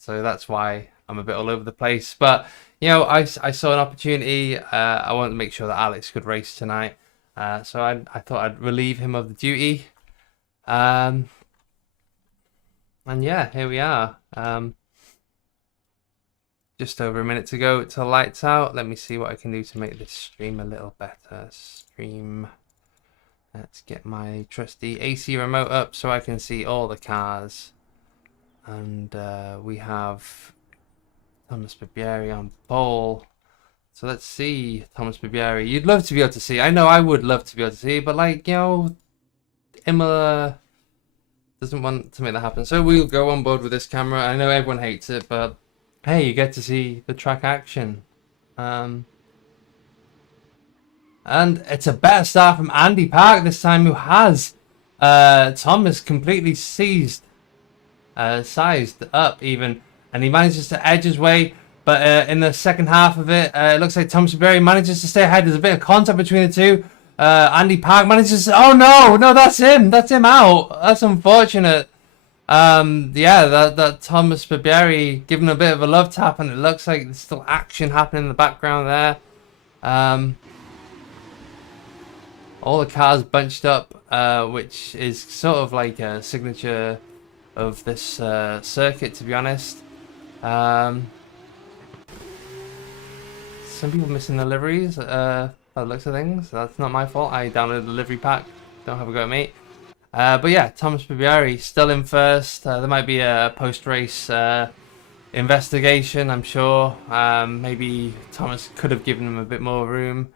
so that's why I'm a bit all over the place. But you know, I saw an opportunity. I wanted to make sure that Alex could race tonight, so I thought I'd relieve him of the duty. And yeah, here we are. Just over a minute to go till lights out. Let me see what I can do to make this stream a little better. Stream. Let's get my trusty AC remote up so I can see all the cars. And we have Thomas Barbieri on pole. So let's see, Thomas Barbieri. You'd love to be able to see. I know I would love to be able to see, but like, you know, Imola doesn't want to make that happen. So we'll go on board with this camera. I know everyone hates it, but hey, you get to see the track action. And it's a better start from Andy Park this time, who has Thomas completely sized up even, and he manages to edge his way. But in the second half of it, it looks like Thomas Barbieri manages to stay ahead. There's a bit of contact between the two. Andy Park manages to, oh no, that's him out. That's unfortunate. Yeah, that Thomas Barbieri giving a bit of a love tap, and it looks like there's still action happening in the background there. All the cars bunched up, which is sort of like a signature of this circuit, to be honest. Some people missing the liveries, by the looks of things. That's not my fault. I downloaded the livery pack. Don't have a go at me. But yeah, Thomas Barbieri still in first. There might be a post-race investigation, I'm sure. Maybe Thomas could have given him a bit more room.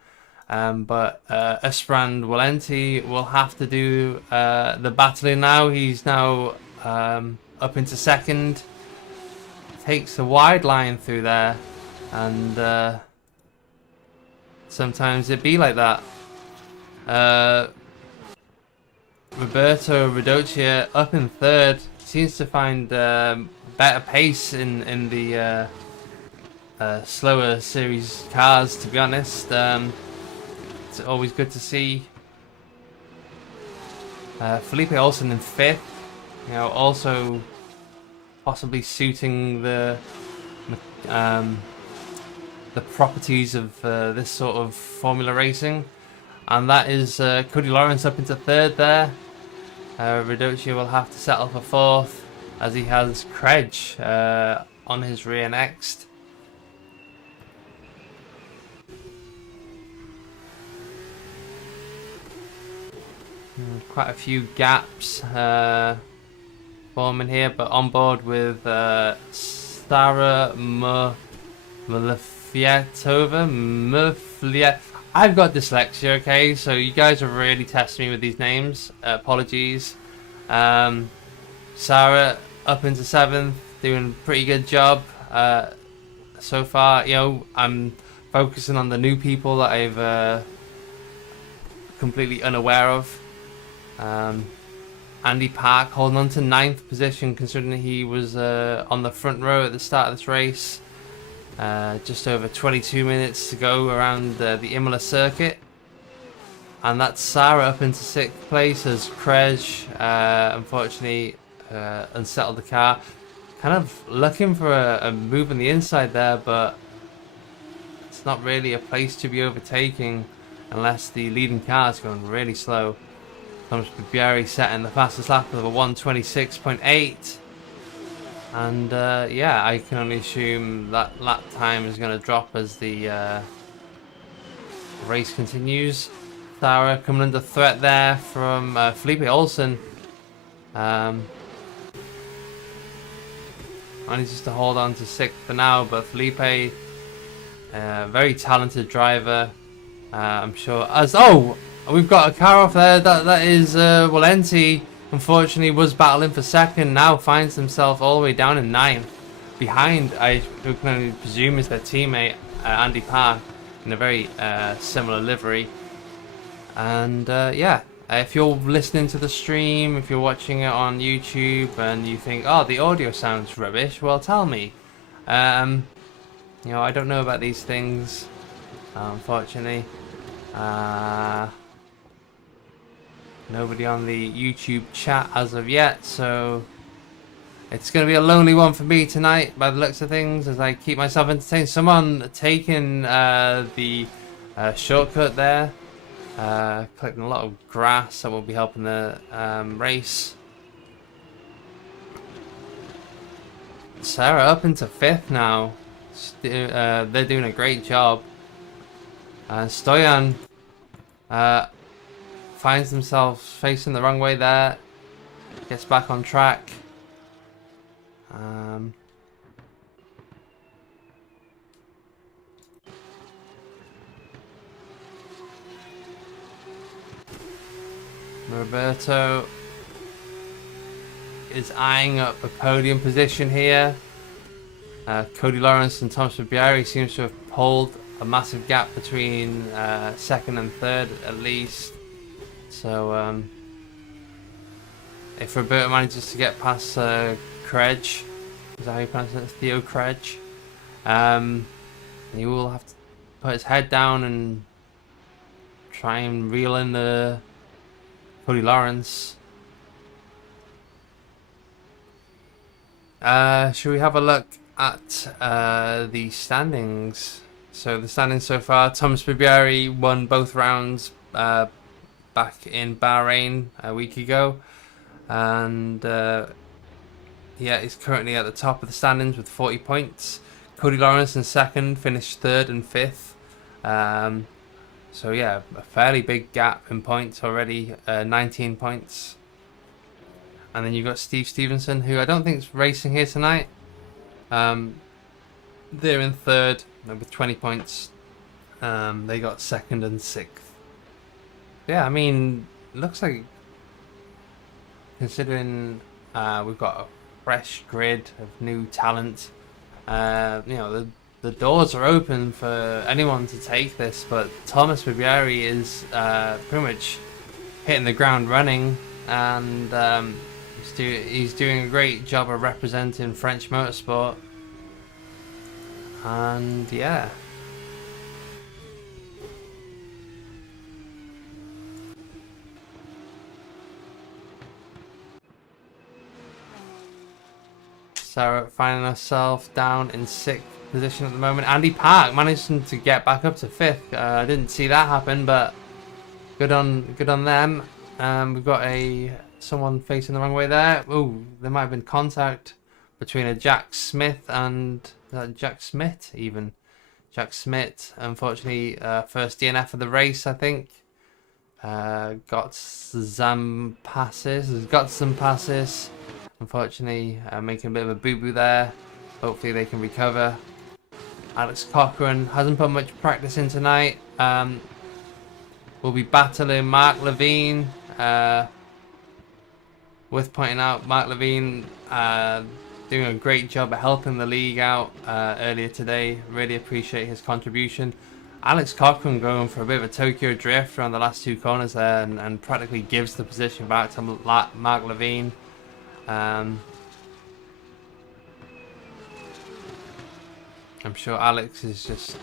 But Esperand Valenti will have to do the battling now. He's now up into second. Takes a wide line through there, and sometimes it be like that. Roberto Radocchia up in third. Seems to find better pace in the slower series cars, to be honest. It's always good to see. Felipe Olsen in fifth. You know, also possibly suiting the properties of this sort of Formula racing. And that is Cody Lawrence up into third there. Radocchia will have to settle for fourth, as he has Credge on his rear next. Quite a few gaps forming here, but on board with Stara Malefietova. I've got dyslexia, okay, so you guys are really testing me with these names. Apologies. Sarah up into seventh, doing a pretty good job so far. You know, I'm focusing on the new people that I've completely unaware of. Andy Park holding on to ninth position, considering he was on the front row at the start of this race. Just over 22 minutes to go around the Imola circuit. And that's Sarah up into sixth place as Crej unfortunately unsettled the car. Kind of looking for a move on the inside there, but it's not really a place to be overtaking unless the leading car is going really slow. Thomas Barbieri setting the fastest lap of a 1:26.8. And yeah, I can only assume that lap time is going to drop as the race continues. Sarah coming under threat there from Felipe Olsen. Manages to hold on to sixth for now, but Felipe, very talented driver. I'm sure. We've got a car off there. That is Valenti. Unfortunately, was battling for second. Now finds himself all the way down in ninth, behind I can only presume is their teammate Andy Park in a very similar livery. And yeah, if you're listening to the stream, if you're watching it on YouTube, and you think, oh, the audio sounds rubbish, well, tell me. You know, I don't know about these things, unfortunately. Nobody on the YouTube chat as of yet, so It's going to be a lonely one for me tonight by the looks of things as I keep myself entertained. Someone taking the shortcut there, collecting a lot of grass that will be helping the race. Sarah up into 5th now. They're doing a great job. Stoyan finds himself facing the wrong way there. Gets back on track. Roberto is eyeing up a podium position here. Cody Lawrence and Thomas Fabiari seems to have pulled a massive gap between 2nd and 3rd at least. So if Roberto manages to get past Credge, is that how you pronounce it? Theo Credge, he will have to put his head down and try and reel in the Cody Lawrence. Should we have a look at the standings? So the standings so far: Thomas Fabiari won both rounds back in Bahrain a week ago, and yeah, he's currently at the top of the standings with 40 points. Cody Lawrence in 2nd, finished 3rd and 5th. So yeah, a fairly big gap in points already, 19 points. And then you've got Steve Stevenson, who I don't think is racing here tonight. They're in 3rd with 20 points. They got 2nd and 6th. Yeah, I mean, looks like, considering we've got a fresh grid of new talent, you know, the doors are open for anyone to take this, but Thomas Fabiari is pretty much hitting the ground running, and he's doing a great job of representing French motorsport. And yeah, Sarah finding herself down in 6th position at the moment. Andy Park managing to get back up to 5th. I didn't see that happen, but good on them. We've got someone facing the wrong way there. Ooh, there might have been contact between a Jack Smith and Jack Smith even. Jack Smith, unfortunately, first DNF of the race, I think. Got some passes. Unfortunately, making a bit of a boo-boo there. Hopefully they can recover. Alex Cochran hasn't put much practice in tonight. We'll be battling Mark Levine. Worth pointing out, Mark Levine doing a great job of helping the league out earlier today. Really appreciate his contribution. Alex Cochran going for a bit of a Tokyo drift around the last 2 corners there, and practically gives the position back to Mark Levine. I'm sure Alex is just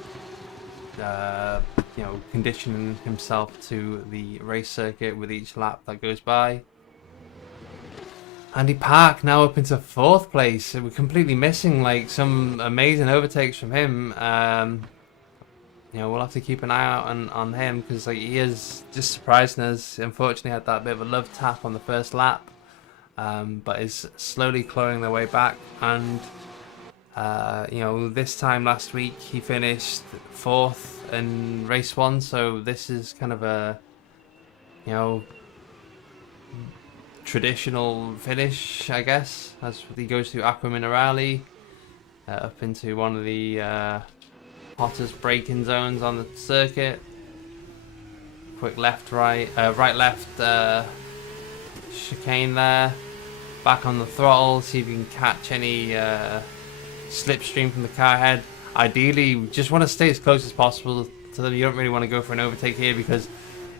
you know, conditioning himself to the race circuit with each lap that goes by. Andy Park now up into 4th place. We're completely missing like some amazing overtakes from him. You know, we'll have to keep an eye out on him, because like, he is just surprising us. Unfortunately, had that bit of a love tap on the first lap, but is slowly clawing their way back. And you know, this time last week he finished 4th in race 1, so this is kind of a, you know, traditional finish, I guess, as he goes through Aqua Minerale up into one of the hottest braking zones on the circuit. Quick left, right, left chicane there. Back on the throttle, see if you can catch any slipstream from the car ahead. Ideally, you just want to stay as close as possible to them. You don't really want to go for an overtake here, because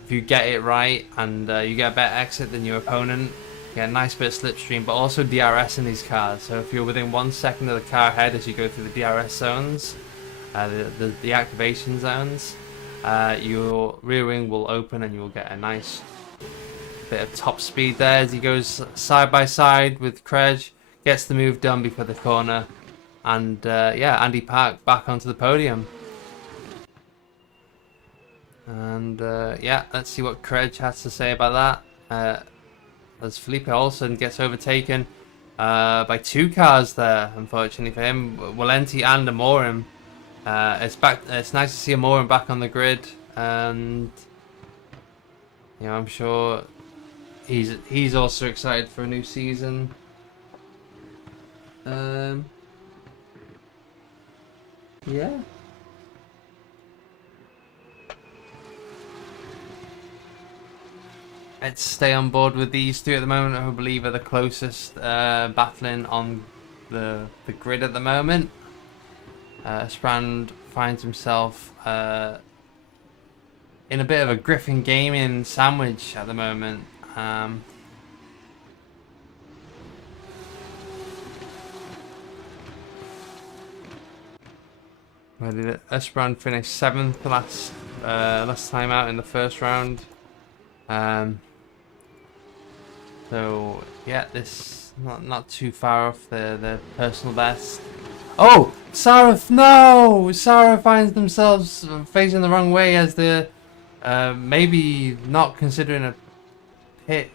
if you get it right and you get a better exit than your opponent, you get a nice bit of slipstream, but also DRS in these cars. So if you're within 1 second of the car ahead as you go through the DRS zones, the activation zones, your rear wing will open and you'll get a nice bit of top speed there as he goes side by side with Craig. gets the move done before the corner, and yeah, Andy Park back onto the podium. And yeah, let's see what Craig has to say about that. As Felipe Olsen gets overtaken by 2 cars there, unfortunately for him, Valenti and Amorim. It's nice to see Amorim back on the grid, and you know, I'm sure he's also excited for a new season. Yeah. Let's stay on board with these two at the moment, who I believe are the closest battling on the grid at the moment. Sprand finds himself in a bit of a Griffin Gaming sandwich at the moment. Where did Sprand finish 7th last time out in the first round? So yeah, this not too far off the personal best. Oh, Sarah! No, Sarah finds themselves facing the wrong way as the maybe not considering a pit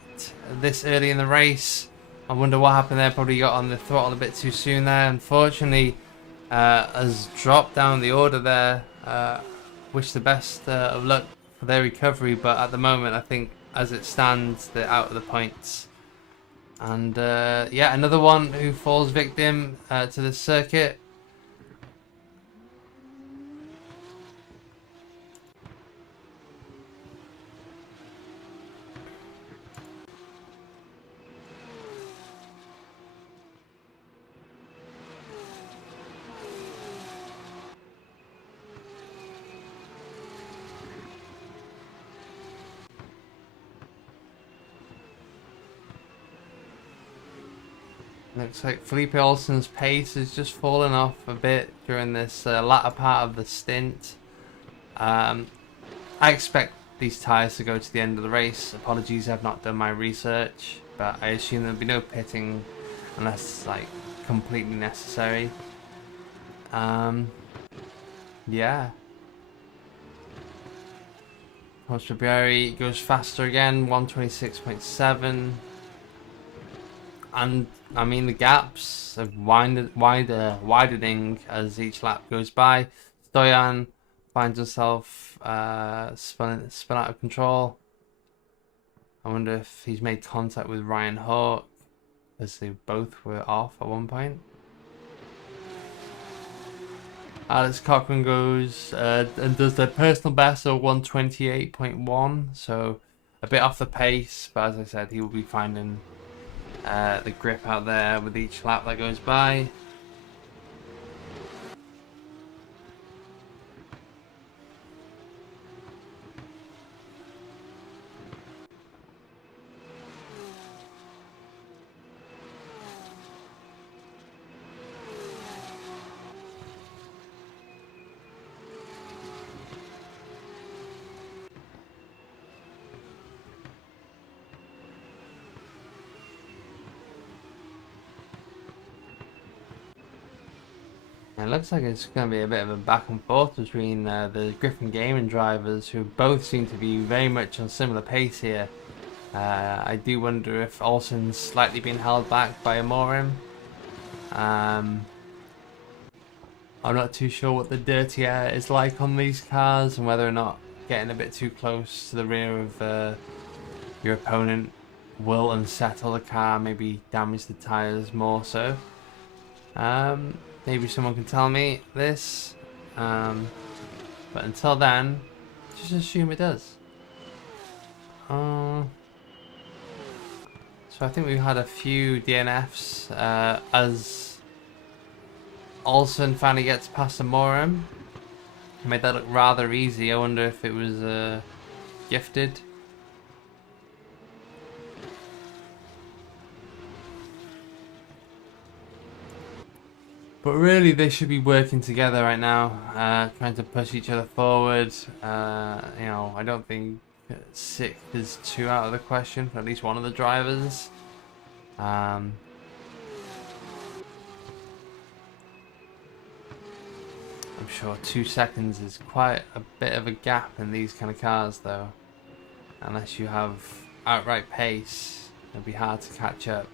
this early in the race. I wonder what happened there. Probably got on the throttle a bit too soon there. Unfortunately, has dropped down the order there. Wish the best of luck for their recovery, but at the moment, I think as it stands, they're out of the points. And yeah, another one who falls victim to the circuit. Looks like Felipe Olsen's pace has just fallen off a bit during this latter part of the stint. I expect these tyres to go to the end of the race. Apologies, I've not done my research, but I assume there'll be no pitting unless like completely necessary. Yeah. Horst-Rubieri goes faster again, 126.7. And I mean, the gaps are widening as each lap goes by. Stoyan finds himself spun out of control. I wonder if he's made contact with Ryan Hawk, as they both were off at one point. Alex Cochran goes and does their personal best of 128.1, so a bit off the pace, but as I said, he will be finding the grip out there with each lap that goes by. It looks like it's going to be a bit of a back and forth between the Griffin Gaming drivers, who both seem to be very much on similar pace here. I do wonder if Olsen's slightly being held back by Amorim. I'm not too sure what the dirty air is like on these cars and whether or not getting a bit too close to the rear of your opponent will unsettle the car, maybe damage the tyres more so. Maybe someone can tell me this, but until then, just assume it does. So I think we've had a few DNFs as Olsen finally gets past Amorim. Made that look rather easy. I wonder if it was gifted. But really, they should be working together right now, trying to push each other forward. You know, I don't think 6th is too out of the question for at least one of the drivers. I'm sure 2 seconds is quite a bit of a gap in these kind of cars, though. Unless you have outright pace, it'll be hard to catch up.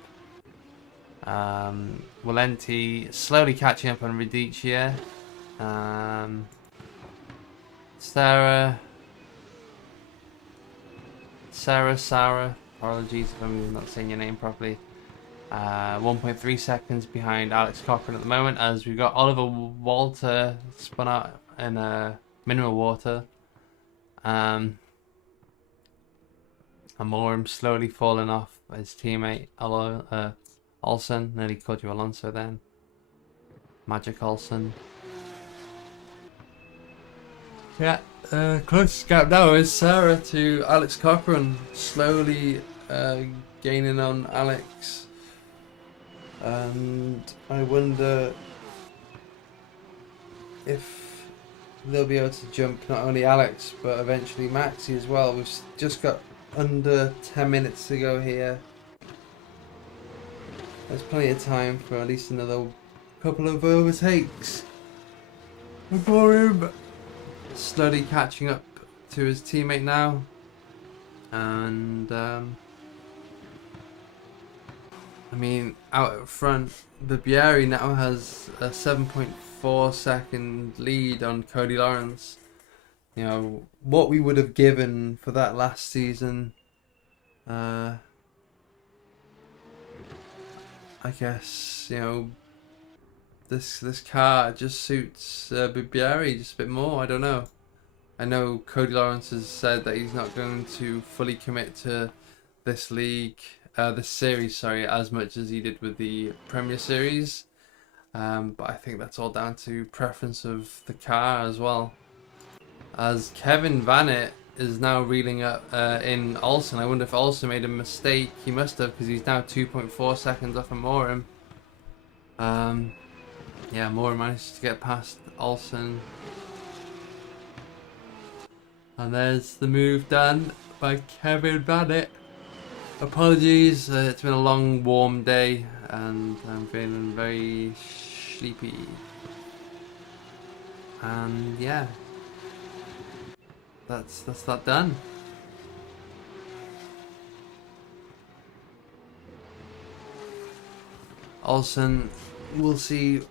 Valenti slowly catching up on Radicia. Sarah, apologies if I'm not saying your name properly. 1.3 seconds behind Alex Cochran at the moment, as we've got Oliver Walter spun out in mineral water. And Morum slowly falling off his teammate Olsen. Nearly called you Alonso then. Magic Olsen. Yeah, closest gap now is Sarah to Alex Cochran, slowly gaining on Alex. And I wonder if they'll be able to jump not only Alex but eventually Maxi as well. We've just got under 10 minutes to go here. There's plenty of time for at least another couple of overtakes before him slowly catching up to his teammate now. And I mean, out at front, Bibieri now has a 7.4 second lead on Cody Lawrence. You know, what we would have given for that last season, I guess, you know, this car just suits Bibieri just a bit more. I don't know. I know Cody Lawrence has said that he's not going to fully commit to this league, this series, sorry, as much as he did with the Premier Series. But I think that's all down to preference of the car as well. As Kevin Vanett is now reeling up in Olsen. I wonder if Olsen made a mistake. He must have, because he's now 2.4 seconds off of Morum. Yeah, Moore managed to get past Olsen. And there's the move done by Kevin Vanett. Apologies, it's been a long, warm day, and I'm feeling very sleepy. And yeah, that's that done. Olsen, we'll see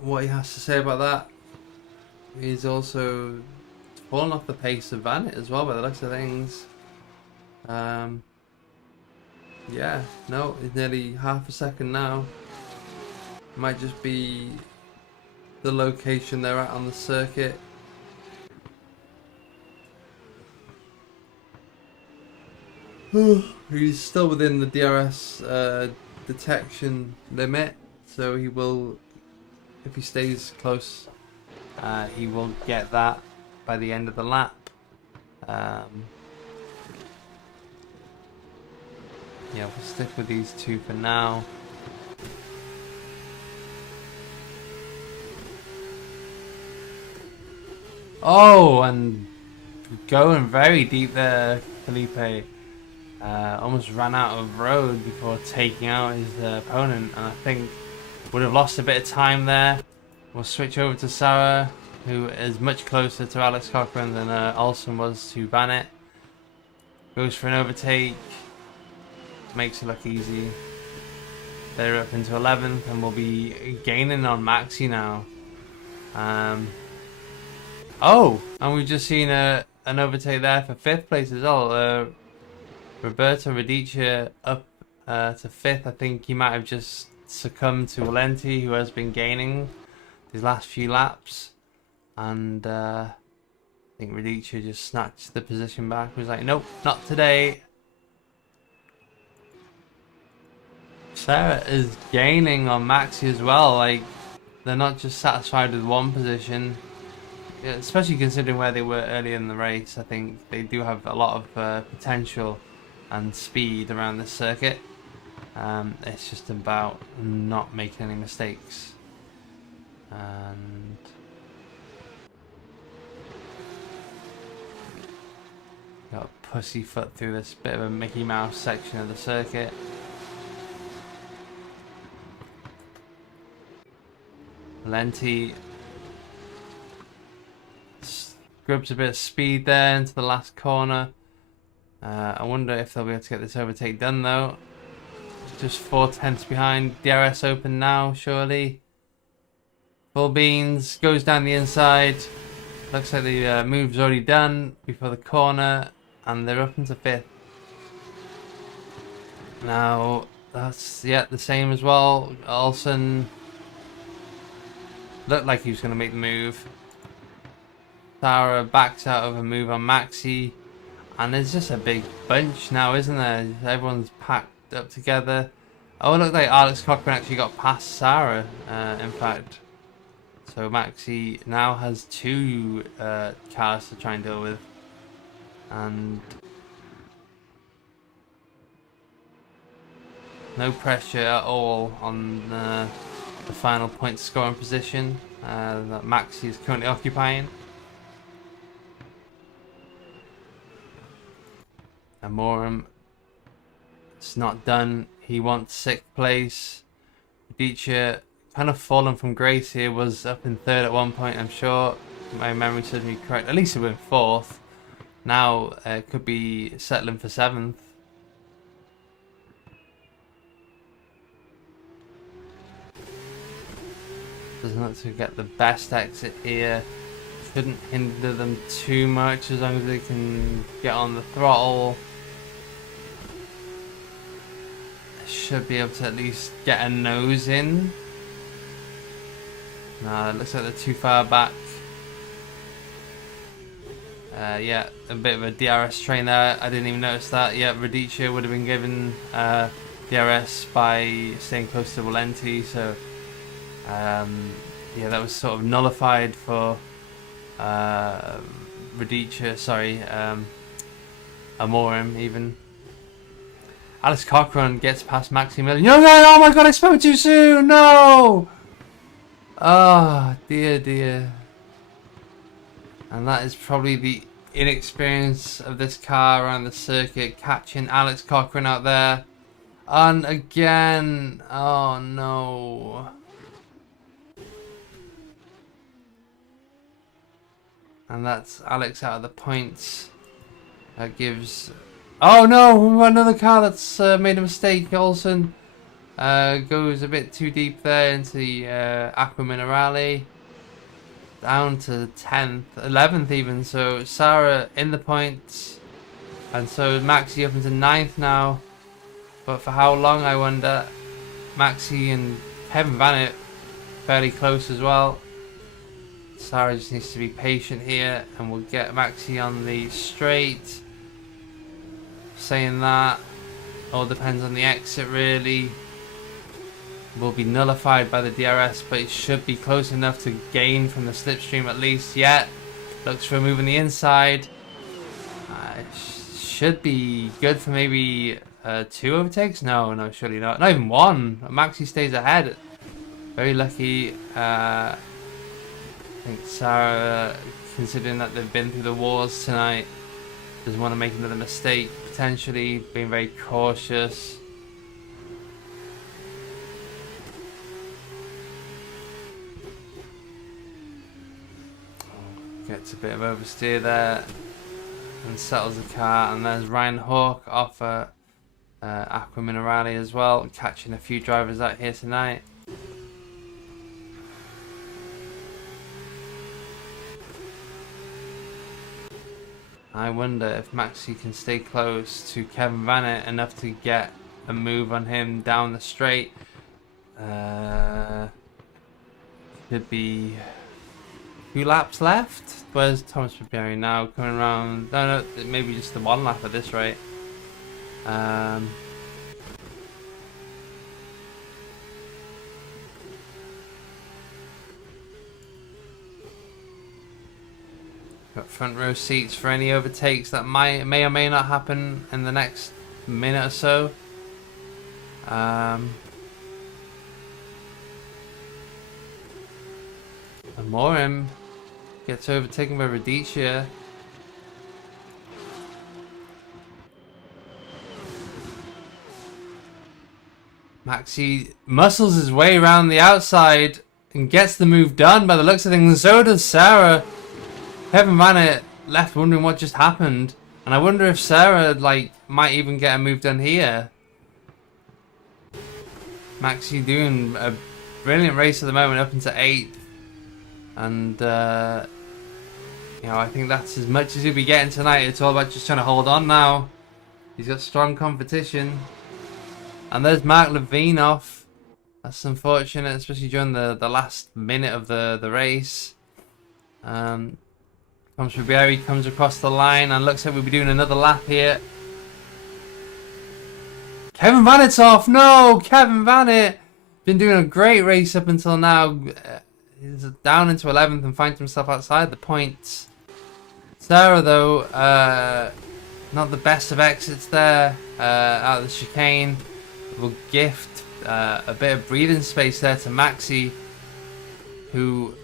what he has to say about that. He's also fallen off the pace of Vanett as well by the looks of things. Yeah, no, it's nearly half a second now. Might just be the location they're at on the circuit. He's still within the DRS detection limit, so he will, if he stays close, he will get that by the end of the lap. Yeah, we'll stick with these two for now. Oh, and going very deep there, Felipe. Almost ran out of road before taking out his opponent, and I think would have lost a bit of time there. We'll switch over to Sarah, who is much closer to Alex Cochran than Olsen was to Vanett. Goes for an overtake. Makes it look easy. They're up into 11th, and we'll be gaining on Maxi now. Oh, and we've just seen an overtake there for 5th place as well. Roberto Radicia up to 5th. I think he might have just succumbed to Valenti, who has been gaining his last few laps. And I think Radicia just snatched the position back. He was like, nope, not today. Sarah is gaining on Maxi as well. Like, they're not just satisfied with one position, yeah, especially considering where they were earlier in the race. I think they do have a lot of potential and speed around this circuit. It's just about not making any mistakes. And got a pussyfoot through this bit of a Mickey Mouse section of the circuit. Valenti grabs a bit of speed there into the last corner. I wonder if they'll be able to get this overtake done though. Just 4/10 behind. DRS open now, surely. Full beans, goes down the inside. Looks like the move's already done before the corner, and they're up into 5th. Now, that's the same as well. Olsen looked like he was going to make the move. Sarah backs out of a move on Maxi, and there's just a big bunch now, isn't there? Everyone's packed up together. Oh, it looked like Alex Cochran actually got past Sarah, in fact. So Maxi now has 2 cars to try and deal with. And no pressure at all on the final point scoring position that Maxi is currently occupying. Amorim, it's not done. He wants 6th place. Radicia, kind of fallen from grace here, was up in 3rd at one point, I'm sure. My memory serves me correct. At least it went 4th. Now it could be settling for 7th. Doesn't look to get the best exit here. Shouldn't hinder them too much as long as they can get on the throttle. Should be able to at least get a nose in. No, it looks like they're too far back. Yeah, a bit of a DRS train there. I didn't even notice that. Yeah, Radicia would have been given DRS by staying close to Valenti, so yeah, that was sort of nullified for Radicia, sorry, Amorim even. Alex Cochran gets past Maximilian. No, oh my god, I spoke too soon! No! Oh, dear. And that is probably the inexperience of this car around the circuit, catching Alex Cochran out there. And again, oh no. And that's Alex out of the points. That gives... Oh no, we've got another car that's made a mistake. Olsen goes a bit too deep there into the Aqua Minerale. Down to 10th, 11th even. So Sarah in the points. And so Maxi up into 9th now. But for how long, I wonder. Maxi and Kevin Vanett fairly close as well. Sarah just needs to be patient here, and we'll get Maxi on the straight. Saying that, all depends on the exit really. Will be nullified by the DRS, but it should be close enough to gain from the slipstream at least. Yet, looks for a move on the inside. Should be good for maybe 2 overtakes. No, surely not. Not even 1. Maxi stays ahead. Very lucky. I think Sarah, considering that they've been through the wars tonight, doesn't want to make another mistake, potentially, being very cautious. Gets a bit of oversteer there and settles the car, and there's Ryan Hawke off Aqua Minerale as well, catching a few drivers out here tonight. I wonder if Maxi can stay close to Kevin Vanett enough to get a move on him down the straight. Could be 2 laps left. Where's Thomas Papieri now? Coming around. No, maybe just the 1 lap at this rate. Got front row seats for any overtakes that may or may not happen in the next minute or so. Amorim gets overtaken by Radicia. Maxi muscles his way around the outside and gets the move done by the looks of things. So does Sarah. Kevin Vanett left wondering what just happened, and I wonder if Sarah might even get a move done here. Maxie doing a brilliant race at the moment, up into 8th, and you know, I think that's as much as he'll be getting tonight. It's all about just trying to hold on now. He's got strong competition, and there's Mark Levine off. That's unfortunate, especially during the last minute of the race. Comes Ribery, comes across the line, and looks like we'll be doing another lap here. Kevin Vanett's off. No, Kevin Vanett been doing a great race up until now. He's down into 11th and finds himself outside the points. Sarah, though, not the best of exits there out of the chicane. Will gift a bit of breathing space there to Maxie, who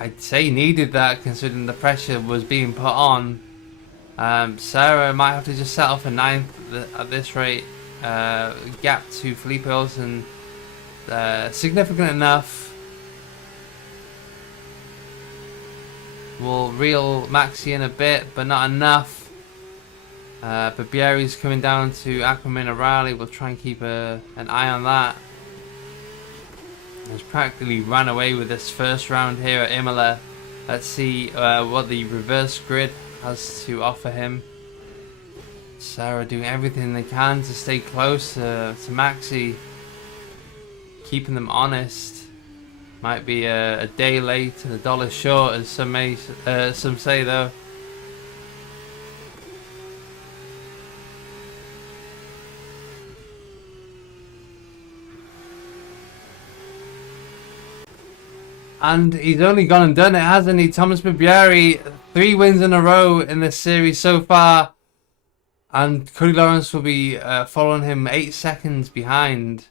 I'd say needed that considering the pressure was being put on. Sarah might have to just settle for 9th at this rate. Gap to Felipe Olsen significant enough. We'll reel Maxi in a bit, but not enough. Barbieri's coming down to Aquaman O'Reilly. We'll try and keep an eye on that. He's practically ran away with this first round here at Imola. Let's see what the reverse grid has to offer him. Sarah doing everything they can to stay close to Maxi, keeping them honest. Might be a day late and a dollar short, as some say though. And he's only gone and done it, hasn't he? Thomas Barbieri, 3 wins in a row in this series so far. And Cody Lawrence will be following him 8 seconds behind.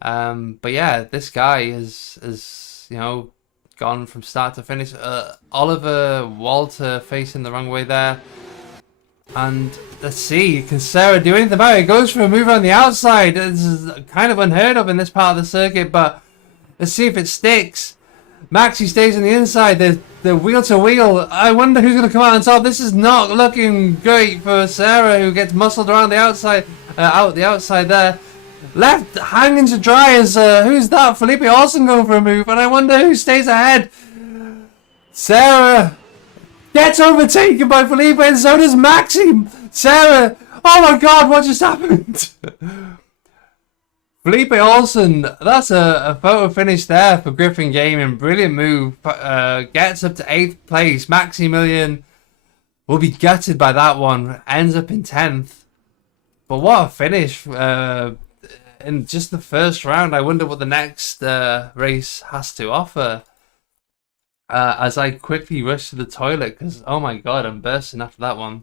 But yeah, this guy is you know, gone from start to finish. Oliver Walter facing the wrong way there. And let's see, can Sarah do anything about it? It goes for a move on the outside. This is kind of unheard of in this part of the circuit, but let's see if it sticks. Maxi stays on the inside. The wheel to wheel. I wonder who's going to come out on top. This is not looking great for Sarah, who gets muscled around the outside, out the outside there. Left hanging to dry as who's that? Felipe Olsen going for a move, and I wonder who stays ahead. Sarah gets overtaken by Felipe, and so does Maxi. Sarah, oh my God, what just happened? Felipe Olsen, that's a photo finish there for Griffin Gaming. Brilliant move. Gets up to 8th place. Maximilian will be gutted by that one. Ends up in 10th. But what a finish in just the first round. I wonder what the next race has to offer. As I quickly rush to the toilet, because, oh my God, I'm bursting after that one.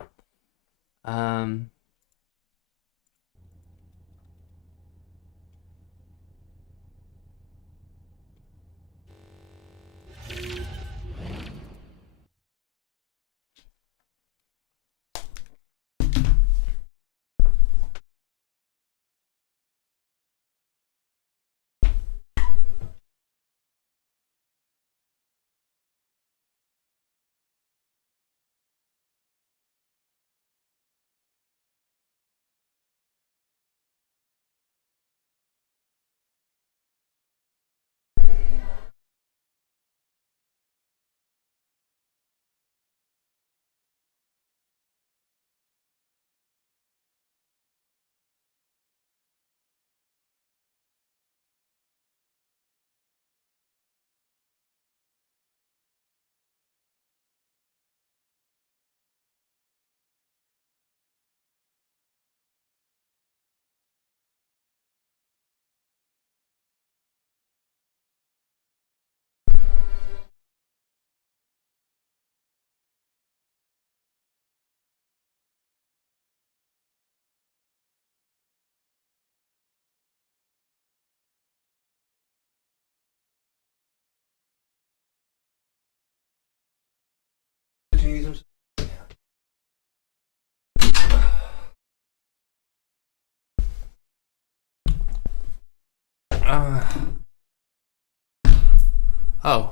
Oh.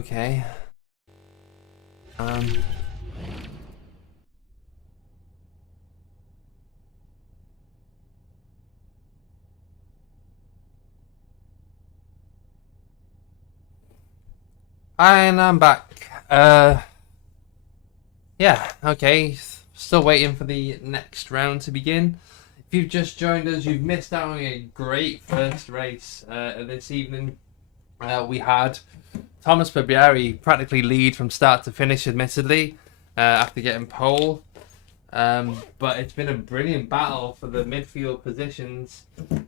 Okay. Um, and I'm back. Yeah, okay. Still waiting for the next round to begin. If you've just joined us, you've missed out on a great first race this evening. We had Thomas Barbieri practically lead from start to finish, admittedly, after getting pole. But it's been a brilliant battle for the midfield positions.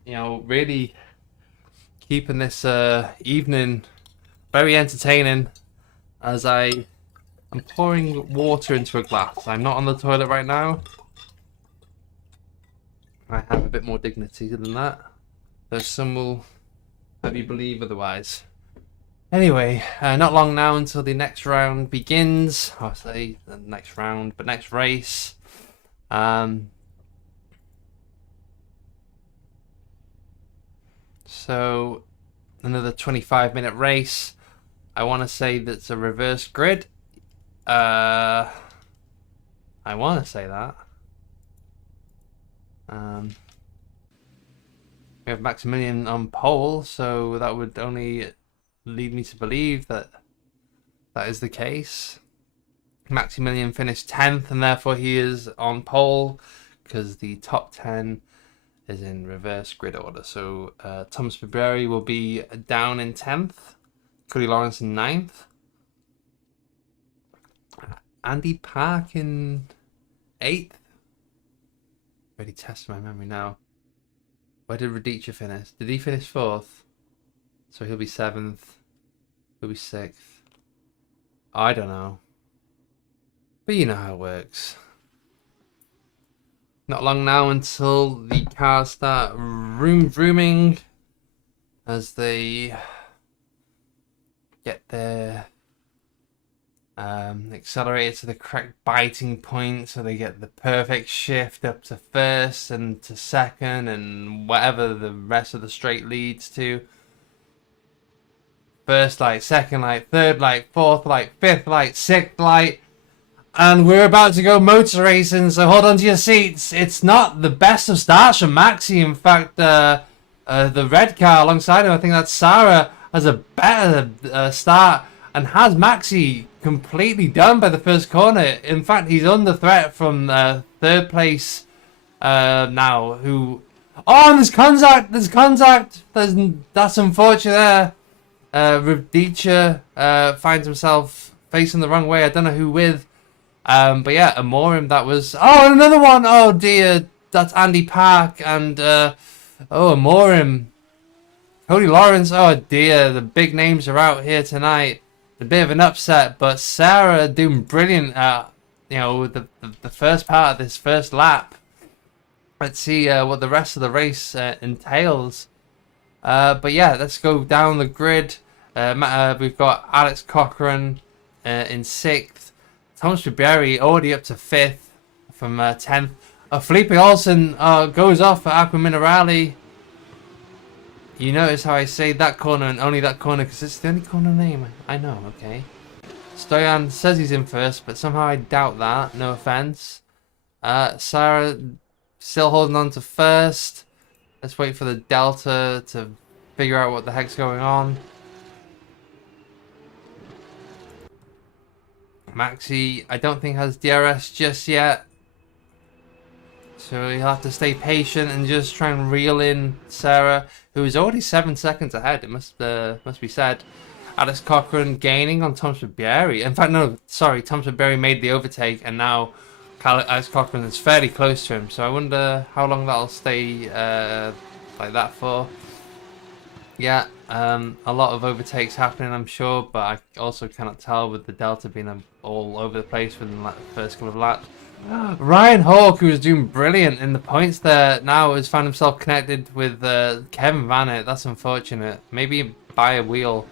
You know, really keeping this evening very entertaining as I'm pouring water into a glass. I'm not on the toilet right now. I have a bit more dignity than that, though some will have you believe otherwise. Anyway, not long now until the next round begins. I'll say the next round, but next race. So another 25-minute race. I want to say that's a reverse grid. I want to say that. We have Maximilian on pole, so that would only lead me to believe that that is the case. Maximilian finished 10th, and therefore he is on pole because the top 10 is in reverse grid order. So Thomas Barbieri will be down in 10th, Cody Lawrence in 9th, Andy Park in 8th. Ready to test my memory now. Where did Radicha finish? Did he finish 4th? So he'll be 7th. He'll be 6th. I don't know. But you know how it works. Not long now until the cars start vrooming as they get their accelerator to the correct biting point, so they get the perfect shift up to first and to second and whatever the rest of the straight leads to. First light, second light, third light, fourth light, fifth light, sixth light. And we're about to go motor racing, so hold on to your seats. It's not the best of starts from Maxi. In fact, the red car alongside him, I think that's Sarah, has a better start and has Maxi completely done by the first corner. In fact, he's under threat from third place now. Oh, and there's contact. There's contact. That's unfortunate there. Radicha finds himself facing the wrong way. I don't know who with. But yeah, Amorim, that was... Oh, another one! Oh dear, that's Andy Park and... Amorim. Cody Lawrence, oh dear, the big names are out here tonight. A bit of an upset, but Sarah doing brilliant you know, the first part of this first lap. Let's see what the rest of the race entails. But yeah, let's go down the grid. We've got Alex Cochran in 6th. Thomas Barbieri already up to 5th from 10th. Felipe Olsen goes off for Aqua Minerale. You notice how I say that corner and only that corner because it's the only corner name I know, okay? Stoyan says he's in first, but somehow I doubt that, no offense. Sarah still holding on to first. Let's wait for the Delta to figure out what the heck's going on. Maxi, I don't think has DRS just yet. So you'll have to stay patient and just try and reel in Sarah, who is already 7 seconds ahead, it must be said. Alex Cochran gaining on Thomas Barbieri. In fact, no, sorry, Thomas Barbieri made the overtake, and now Alex Cochran is fairly close to him. So I wonder how long that'll stay like that for. Yeah, a lot of overtakes happening, I'm sure, but I also cannot tell with the Delta being all over the place within the first couple of laps. Ryan Hawke, who was doing brilliant in the points there, now has found himself connected with Kevin Vanek. That's unfortunate. Maybe buy a wheel.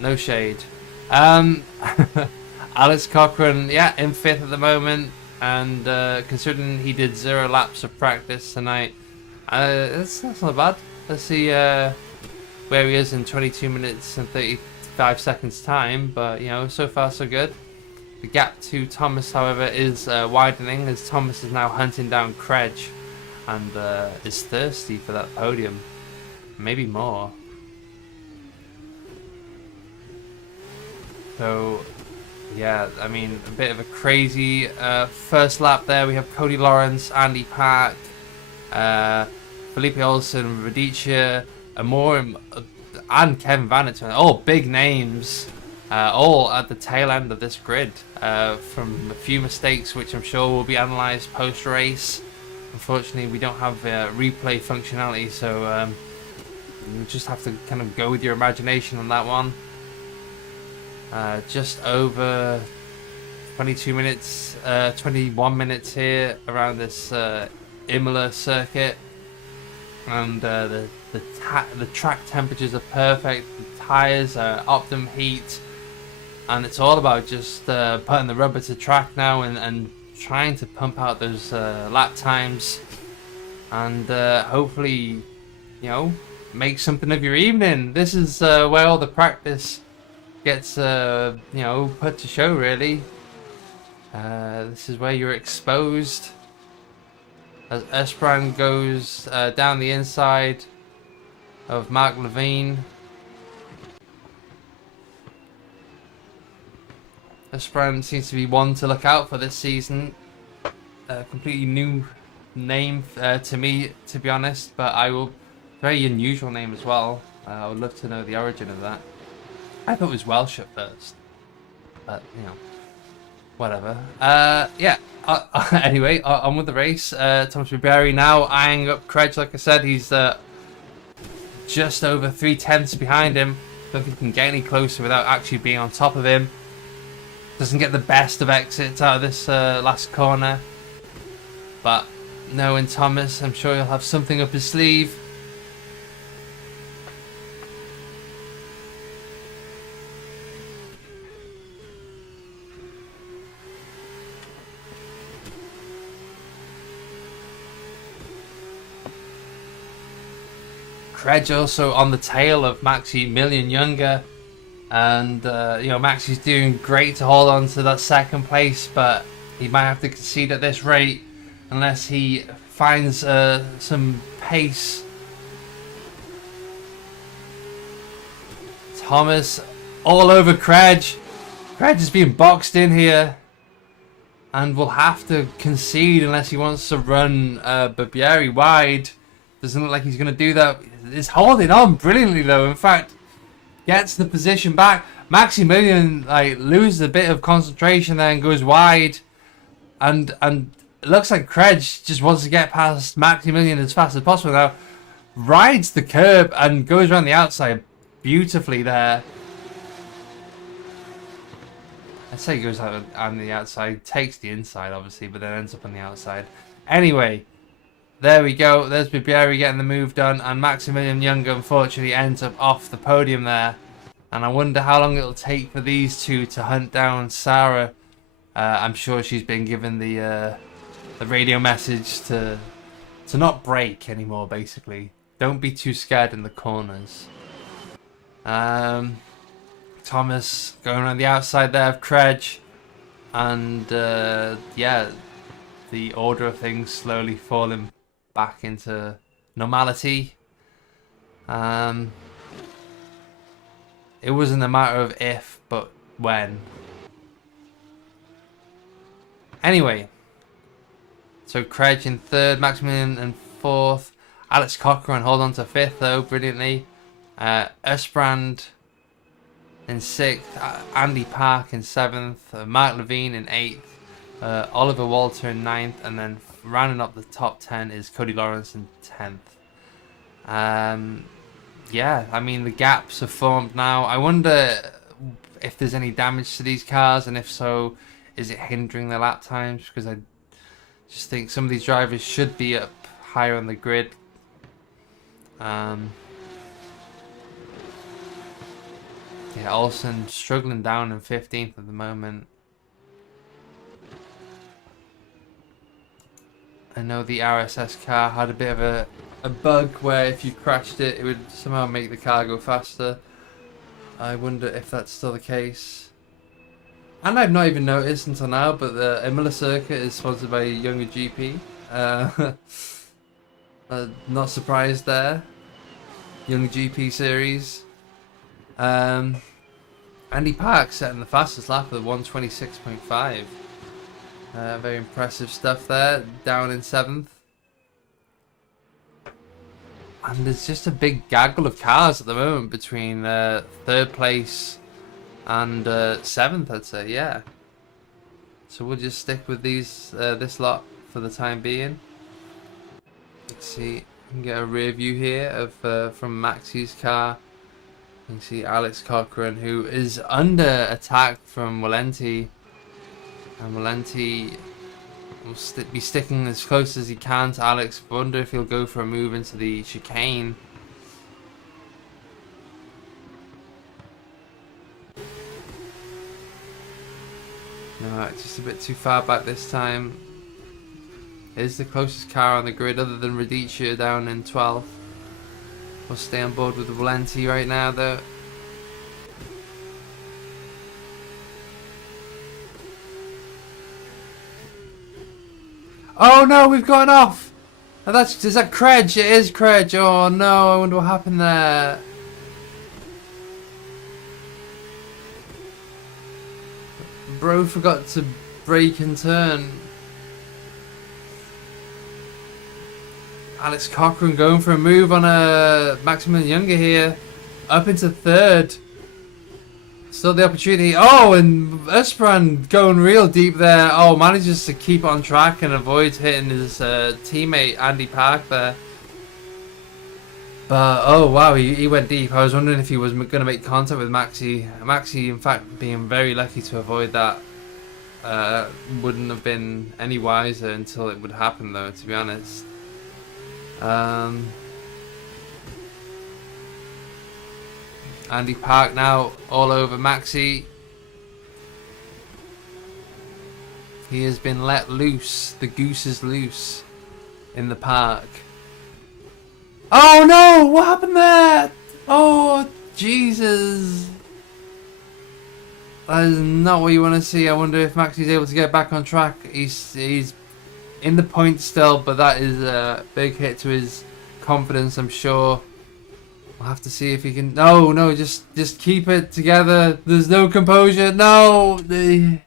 No shade. Alex Cochran, yeah, in 5th at the moment, and considering he did 0 laps of practice tonight, that's not bad. Let's see where he is in 22 minutes and 35 seconds time, but you know, so far so good. The gap to Thomas, however, is widening as Thomas is now hunting down Credge and is thirsty for that podium. Maybe more. So, yeah, I mean, a bit of a crazy first lap there. We have Cody Lawrence, Andy Park, Felipe Olsen, Radicia, Amor, and Kevin Vanderton. All big names, all at the tail end of this grid from a few mistakes, which I'm sure will be analysed post-race. Unfortunately, we don't have replay functionality, so you just have to kind of go with your imagination on that one. Just over 22 minutes, 21 minutes here around this Imola circuit, and the track temperatures are perfect. The tires are optimum heat, and it's all about just putting the rubber to track now and trying to pump out those lap times, and hopefully, you know, make something of your evening. This is where all the practice gets you know, put to show, really. This is where you're exposed as Esperan goes down the inside of Mark Levine. Esperan seems to be one to look out for this season. A completely new name to me, to be honest, but very unusual name as well. I would love to know the origin of that. I thought it was Welsh at first, but you know, whatever. Yeah. Anyway, on with the race. Thomas Ribery now eyeing up Credge. Like I said, he's just over 3/10 behind him. Don't think he can get any closer without actually being on top of him. Doesn't get the best of exits out of this last corner, but knowing Thomas, I'm sure he'll have something up his sleeve. Credge also on the tail of Maximilian Younger, and you know, Maxi's doing great to hold on to that second place, but he might have to concede at this rate unless he finds some pace. Thomas all over Credge. Credge is being boxed in here and will have to concede unless he wants to run Barbieri wide. Doesn't look like he's going to do that. He's holding on brilliantly, though. In fact, gets the position back. Maximilian loses a bit of concentration there and goes wide, and it looks like Credge just wants to get past Maximilian as fast as possible now. Rides the curb and goes around the outside beautifully there. I'd say he goes out on the outside, takes the inside obviously, but then ends up on the outside. Anyway. There we go. There's Barbieri getting the move done, and Maximilian Younger unfortunately ends up off the podium there. And I wonder how long it'll take for these two to hunt down Sarah. I'm sure she's been given the radio message to not brake anymore. Basically, don't be too scared in the corners. Thomas going around the outside there of Credge, and yeah, the order of things slowly falling back into normality. It wasn't a matter of if, but when. Anyway, so Credge in third, Maximilian in fourth, Alex Cochran hold on to fifth though, brilliantly. Esperand in sixth, Andy Park in seventh, Mark Levine in eighth, Oliver Walter in ninth, and then rounding up the top 10 is Cody Lawrence in 10th. Yeah, I mean, the gaps have formed now. I wonder if there's any damage to these cars, and if so, is it hindering their lap times? Because I just think some of these drivers should be up higher on the grid. Yeah, Olsen struggling down in 15th at the moment. I know the RSS car had a bit of a bug where if you crashed it, it would somehow make the car go faster. I wonder if that's still the case. And I've not even noticed until now, but the Imola circuit is sponsored by a younger GP. Not surprised there. Young GP series. Andy Park setting the fastest lap of 1:26.5. Very impressive stuff there. Down in 7th. And there's just a big gaggle of cars at the moment between 3rd place and 7th, I'd say, yeah. So we'll just stick with these this lot for the time being. Let's see, you can get a rear view here of from Maxi's car. You can see Alex Cochran, who is under attack from Valenti, and Valenti will be sticking as close as he can to Alex. Wonder if he'll go for a move into the chicane. No, just a bit too far back this time. Is the closest car on the grid other than Radicia down in 12th. We'll stay on board with Valenti right now though. Oh no, we've gone off! Oh, is that Credge? It is Credge. Oh no, I wonder what happened there. Bro forgot to brake and turn. Alex Cochran going for a move on a Maximilian Younger here. Up into 3rd. Still the opportunity. Oh, and Esperan going real deep there. Oh, manages to keep on track and avoids hitting his teammate Andy Park there. But, oh wow, he went deep. I was wondering if he was going to make contact with Maxi. Maxi, in fact, being very lucky to avoid that. Wouldn't have been any wiser until it would happen, though, to be honest. Andy Park now all over Maxi. He has been let loose. The goose is loose in the park. Oh no! What happened there? Oh Jesus! That is not what you want to see. I wonder if Maxi's able to get back on track. He's in the point still, but that is a big hit to his confidence, I'm sure. We'll have to see if he can. No, just keep it together. There's no composure. No. And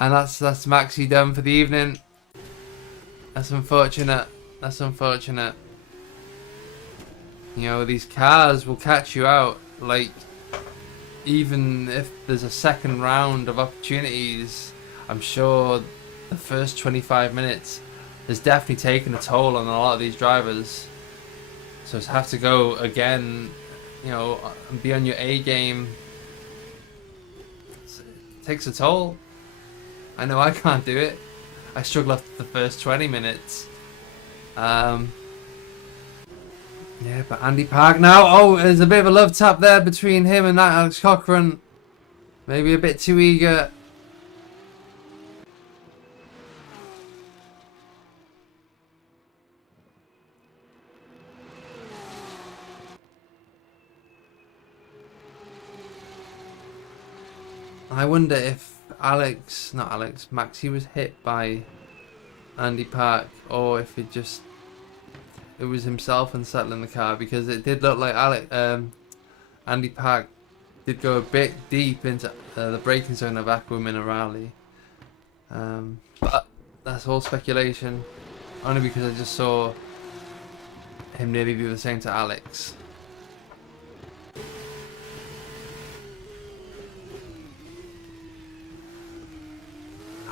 that's Maxi done for the evening. That's unfortunate. That's unfortunate. You know, these cars will catch you out. Like, even if there's a second round of opportunities, I'm sure the first 25 minutes has definitely taken a toll on a lot of these drivers. So to have to go again, you know, and be on your A game, it takes a toll. I know I can't do it. I struggle after the first 20 minutes. Yeah, but Andy Park now. Oh, there's a bit of a love tap there between him and that Alex Cochran. Maybe a bit too eager. I wonder if Maxi was hit by Andy Park, or if it was himself unsettling the car, because it did look like Andy Park did go a bit deep into the braking zone of Aqua Minerale. But that's all speculation, only because I just saw him nearly do the same to Alex.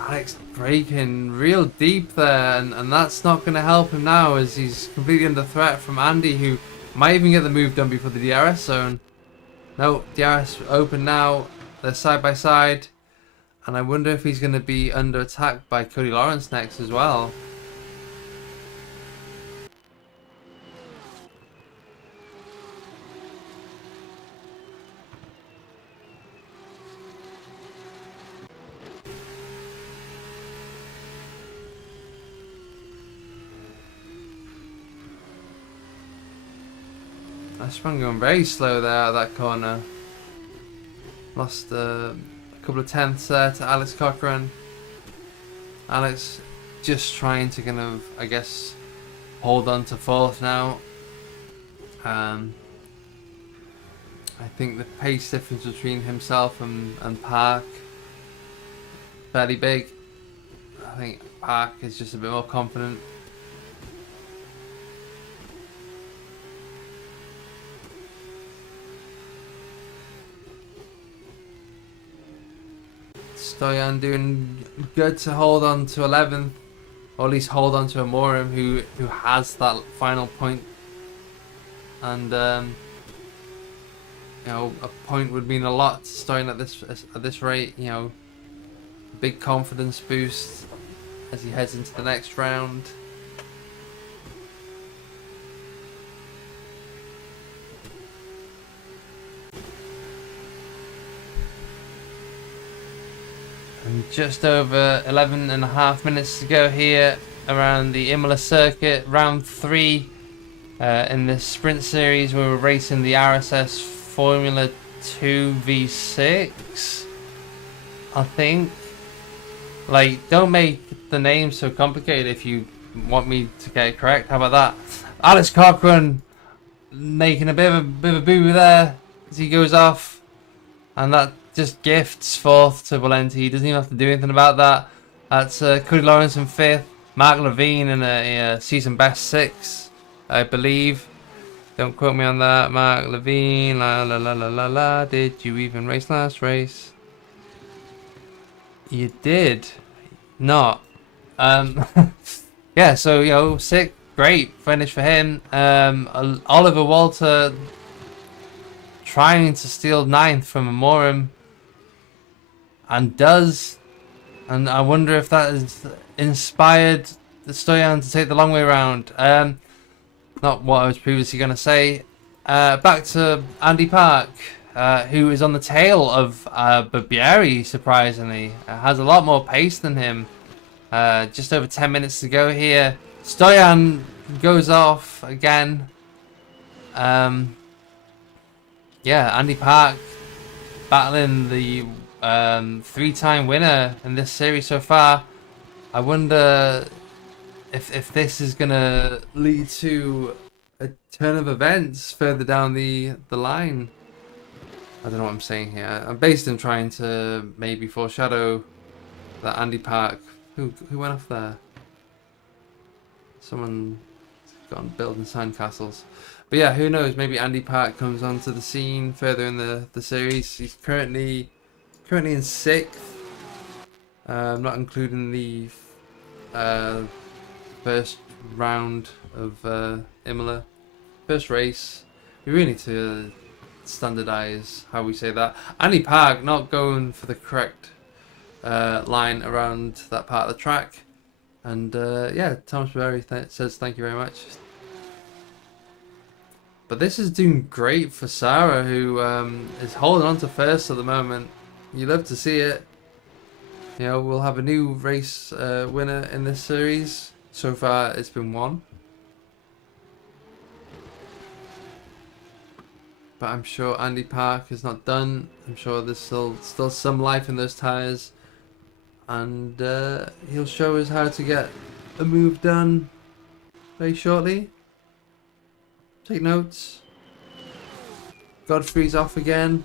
Alex braking real deep there, and that's not going to help him now, as he's completely under threat from Andy, who might even get the move done before the DRS zone. No, DRS open now. They're side by side, and I wonder if he's going to be under attack by Cody Lawrence next as well. Ashman going very slow there at that corner. Lost a couple of tenths there to Alex Cochran. Alex just trying to kind of, I guess, hold on to fourth now. I think the pace difference between himself and Park fairly big. I think Park is just a bit more confident. Stoyan doing good to hold on to 11th, or at least hold on to Imola, who has that final point. And you know, a point would mean a lot to Stoyan at this rate. You know, big confidence boost as he heads into the next round. And just over 11.5 minutes to go here around the Imola circuit, round 3 in this sprint series where we're racing the RSS Formula 2 V6, I think. Like, don't make the name so complicated if you want me to get it correct. How about that? Alex Cochran making a bit of a boo there as he goes off, and that just gifts fourth to Valenti. He doesn't even have to do anything about that. That's Cody Lawrence in 5th, Mark Levine in a season best 6th, I believe. Don't quote me on that. Mark Levine, la la la la la la. Did you even race last race? You did not. Yeah, so, you know, sick, great finish for him. Oliver Walter trying to steal 9th from Imola, and does. And I wonder if that has inspired the Stoyan to take the long way around. Not what I was previously going to say. Back to Andy Park, who is on the tail of Barbieri, surprisingly. Has a lot more pace than him. Just over 10 minutes to go here. Stoyan goes off again. Yeah, Andy Park battling the 3-time winner in this series so far. I wonder if this is gonna lead to a turn of events further down the line. I don't know what I'm saying here. I'm basically trying to maybe foreshadow that Andy Park, who went off there. Someone gone building sandcastles. But yeah, who knows? Maybe Andy Park comes onto the scene further in the series. He's currently in 6th. Not including the first round of Imola. First race. We really need to standardize how we say that. Andy Park not going for the correct line around that part of the track. And yeah, Thomas Berry says thank you very much. But this is doing great for Sarah, who is holding on to first at the moment. You love to see it. You know, we'll have a new race winner in this series. So far, it's been 1. But I'm sure Andy Park is not done. I'm sure there's still some life in those tyres. And he'll show us how to get a move done very shortly. Take notes. Godfrey's off again.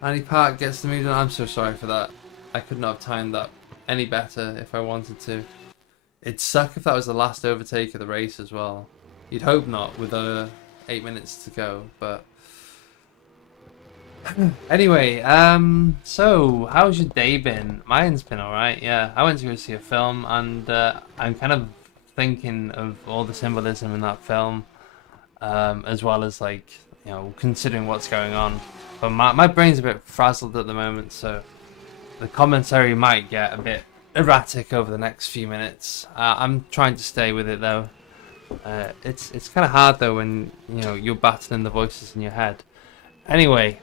Andy Park gets the move done. I'm so sorry for that. I could not have timed that any better if I wanted to. It'd suck if that was the last overtake of the race as well. You'd hope not with 8 minutes to go, but anyway, so how's your day been? Mine's been alright, yeah. I went to go see a film, and I'm kind of thinking of all the symbolism in that film, as well as, like, you know, considering what's going on. But my brain's a bit frazzled at the moment, so the commentary might get a bit erratic over the next few minutes. I'm trying to stay with it though. It's kind of hard though when, you know, you're battling the voices in your head. Anyway,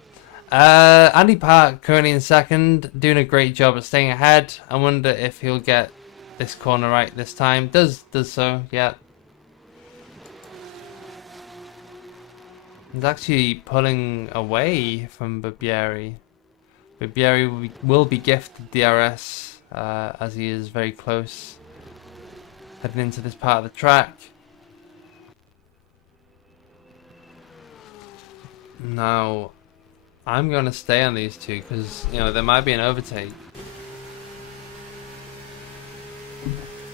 Andy Park currently in 2nd, doing a great job at staying ahead. I wonder if he'll get this corner right this time. Does so, yeah. He's actually pulling away from Barbieri. Barbieri will be gifted DRS as he is very close heading into this part of the track. Now, I'm going to stay on these two because, you know, there might be an overtake.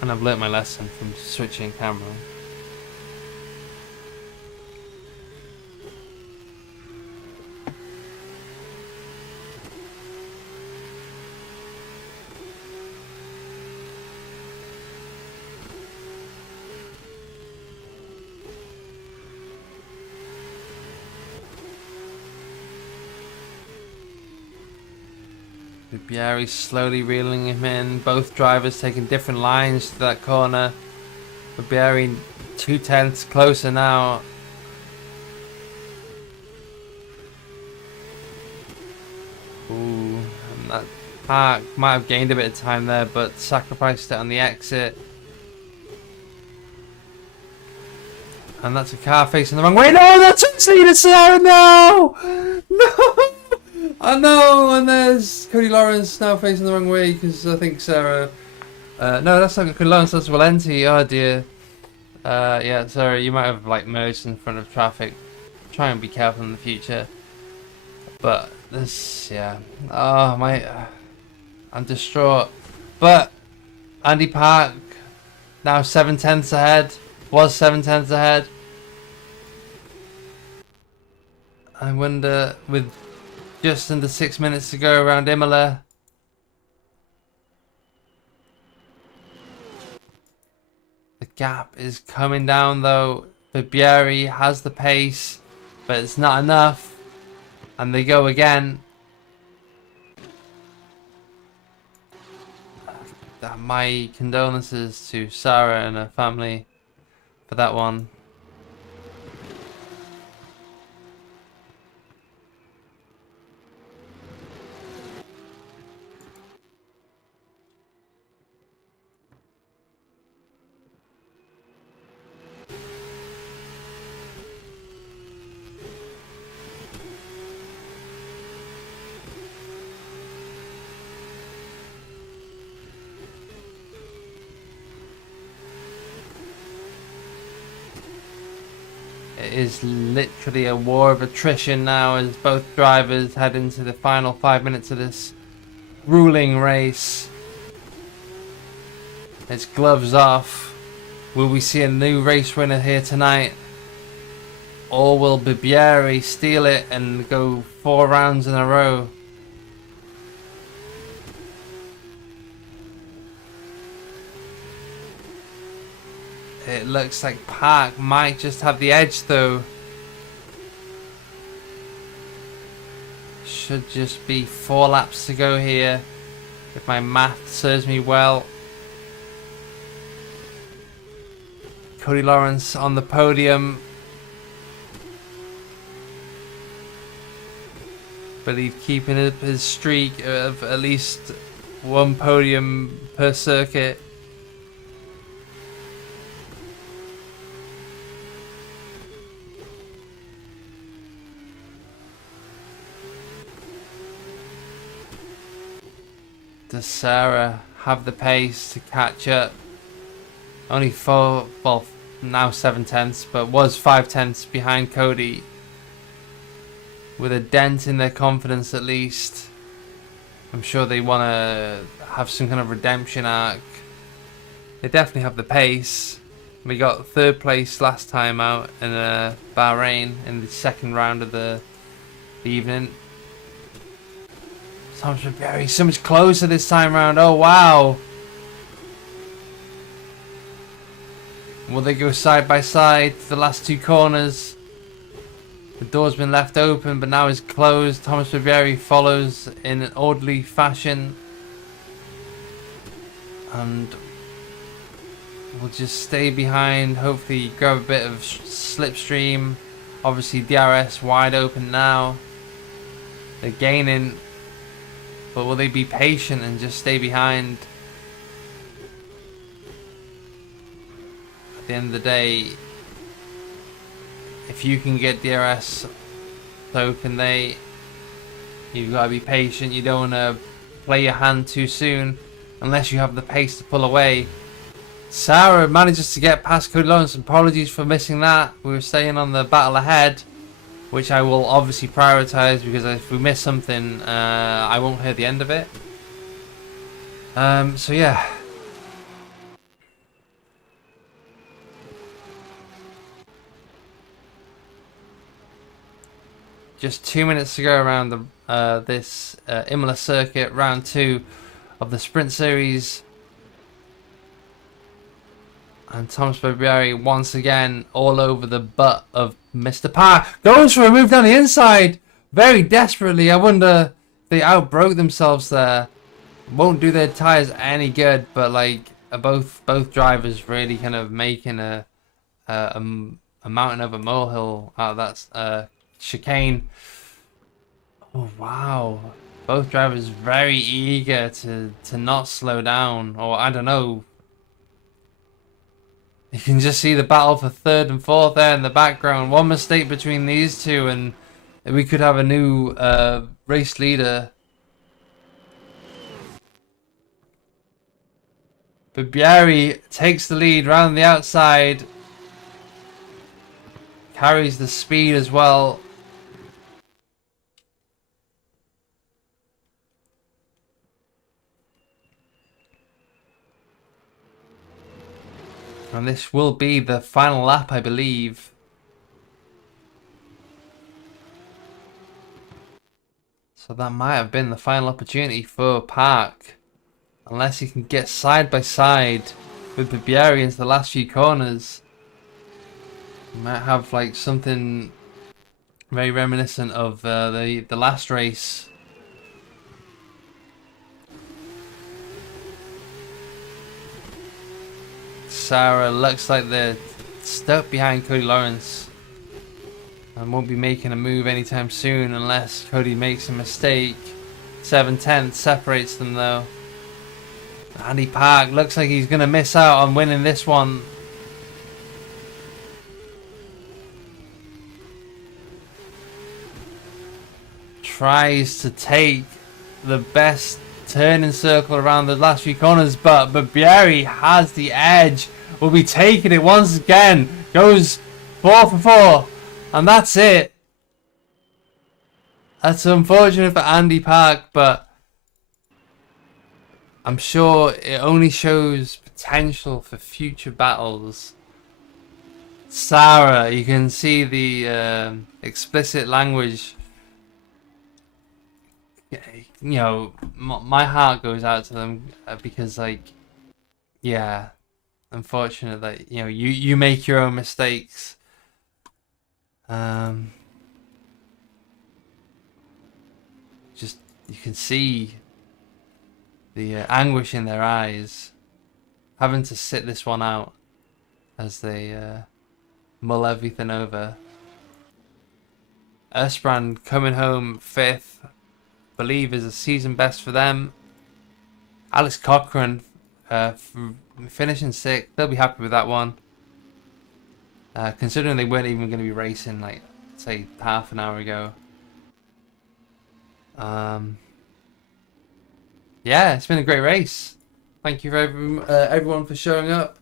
And I've learnt my lesson from switching camera. Barbieri slowly reeling him in. Both drivers taking different lines to that corner. Barbieri 2/10 closer now. Ooh, and that Park might have gained a bit of time there, but sacrificed it on the exit. And that's a car facing the wrong way. No, that's actually Sarah. No, no. I know, and there's Cody Lawrence now facing the wrong way because I think Sarah. No, that's not Cody Lawrence. That's Valenti. Oh dear. Yeah, Sarah, you might have like merged in front of traffic. Try and be careful in the future. But this, yeah. Oh my, I'm distraught. But Andy Park now 7/10 ahead. Was 7/10 ahead. I wonder with just under 6 minutes to go around Imola. The gap is coming down though. Barbieri has the pace, but it's not enough. And they go again. My condolences to Sarah and her family for that one. It is literally a war of attrition now as both drivers head into the final 5 minutes of this grueling race. It's gloves off. Will we see a new race winner here tonight? Or will Barbieri steal it and go 4 rounds in a row? It looks like Park might just have the edge though. Should just be 4 laps to go here, if my math serves me well. Cody Lawrence on the podium. Believe keeping up his streak of at least 1 podium per circuit. Does Sarah have the pace to catch up? Only 4, well, now 7/10, but was 5/10 behind Cody. With a dent in their confidence at least. I'm sure they want to have some kind of redemption arc. They definitely have the pace. We got 3rd place last time out in Bahrain in the 2nd round of the evening. Thomas Barbieri so much closer this time round. Oh wow. Will they go side by side to the last 2 corners? The door's been left open but now is closed. Thomas Barbieri follows in an orderly fashion. And will just stay behind. Hopefully grab a bit of slipstream. Obviously DRS wide open now. They're gaining. But will they be patient and just stay behind? At the end of the day, if you can get DRS, so can they. You've got to be patient. You don't want to play your hand too soon unless you have the pace to pull away. Sarah manages to get past Cody Lawrence. Apologies for missing that. We were staying on the battle ahead, which I will obviously prioritize, because if we miss something, I won't hear the end of it. So yeah. Just 2 minutes to go around this Imola circuit, round 2 of the Sprint Series. And Thomas Barbieri once again all over the butt of Mr. Park. Goes for a move down the inside very desperately. I wonder if they outbroke themselves there. Won't do their tyres any good, but like both drivers really kind of making a mountain of a molehill out of that chicane. Oh wow. Both drivers very eager to not slow down, or I don't know. You can just see the battle for 3rd and 4th there in the background. One mistake between these two and we could have a new race leader. Barbieri takes the lead round the outside. Carries the speed as well. And this will be the final lap, I believe. So that might have been the final opportunity for Park. Unless he can get side by side with Barbieri into the last few corners. He might have like something very reminiscent of the last race. Sarah looks like they're stuck behind Cody Lawrence and won't be making a move anytime soon unless Cody makes a mistake. 7/10 separates them though. Andy Park looks like he's going to miss out on winning this one. Tries to take the best turning circle around the last few corners, but Barbieri has the edge. Will be taking it once again. Goes 4 for 4, and that's it. That's unfortunate for Andy Park, but I'm sure it only shows potential for future battles. Sarah, you can see the explicit language. You know, my heart goes out to them because, like, yeah, unfortunate that you make your own mistakes. Just you can see the anguish in their eyes, having to sit this one out as they mull everything over. Erstrand coming home 5th. Believe is a season best for them. Alex Cochran finishing 6th. They'll be happy with that one. Considering they weren't even going to be racing, like, say, half an hour ago. Yeah, it's been a great race. Thank you for everyone for showing up.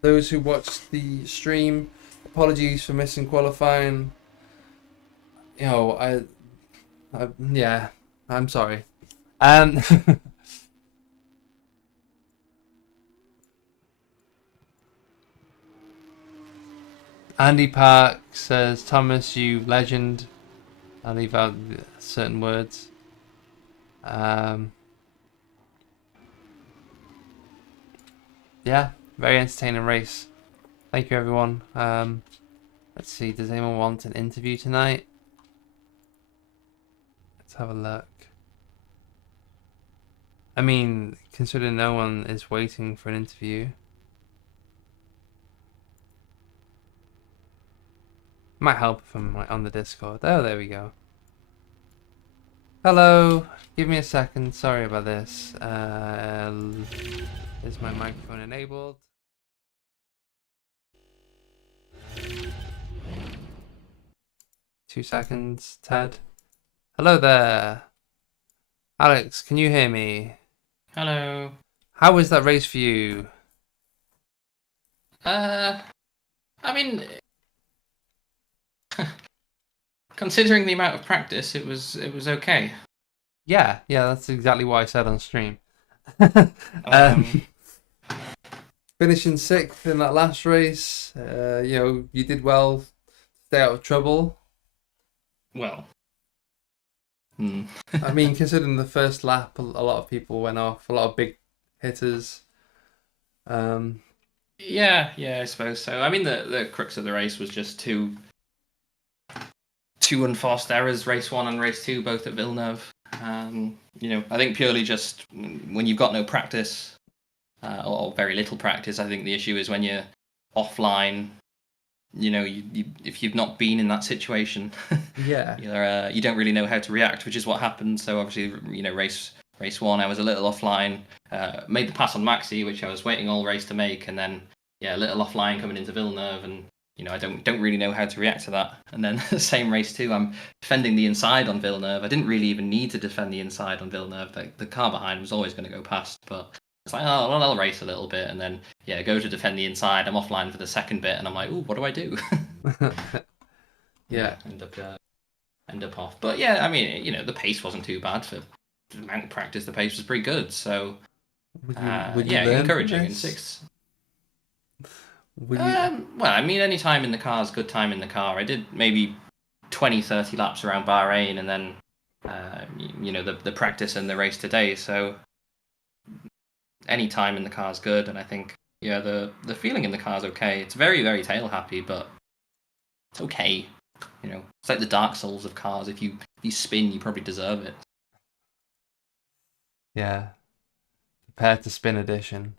Those who watched the stream, apologies for missing qualifying. You know, yeah. I'm sorry. Andy Park says, Thomas, you legend. I'll leave out certain words. Yeah, very entertaining race. Thank you, everyone. Let's see, does anyone want an interview tonight? Let's have a look. I mean, considering no one is waiting for an interview. Might help if I'm like on the Discord. Oh, there we go. Hello. Give me a second. Sorry about this. Is my microphone enabled? 2 seconds. Ted. Hello there. Alex, can you hear me? Hello. How was that race for you? I mean, considering the amount of practice, it was okay. Yeah, that's exactly what I said on stream. Um, Finishing 6th in that last race, you did well, stay out of trouble. well, I mean, considering the first lap, a lot of people went off, a lot of big hitters. yeah, I suppose so. I mean, the crux of the race was just two unforced errors, race 1 and race 2, both at Villeneuve. I think purely just when you've got no practice, or very little practice, I think the issue is when you're offline. If you've not been in that situation, Yeah, you don't really know how to react, which is what happened. So obviously, race 1, I was a little offline. Made the pass on Maxi, which I was waiting all race to make, and then a little offline coming into Villeneuve, and I don't really know how to react to that. And then the same race 2, I'm defending the inside on Villeneuve. I didn't really even need to defend the inside on Villeneuve. The car behind was always going to go past, but it's like, oh, well, I'll race a little bit, and then go to defend the inside. I'm offline for the second bit, and I'm like, ooh, what do I do? yeah. End up off. But yeah, I mean, the pace wasn't too bad for the amount of practice. The pace was pretty good, so Would you learn encouraging from in this? 6th. Would you? Well, I mean, any time in the car is good time in the car. I did maybe 20, 30 laps around Bahrain, and then the practice and the race today. So any time in the car is good, and I think the feeling in the car is okay. It's very, very tail happy, but it's okay. It's like the Dark Souls of cars. If you spin, you probably deserve it. Yeah. Prepare to spin edition.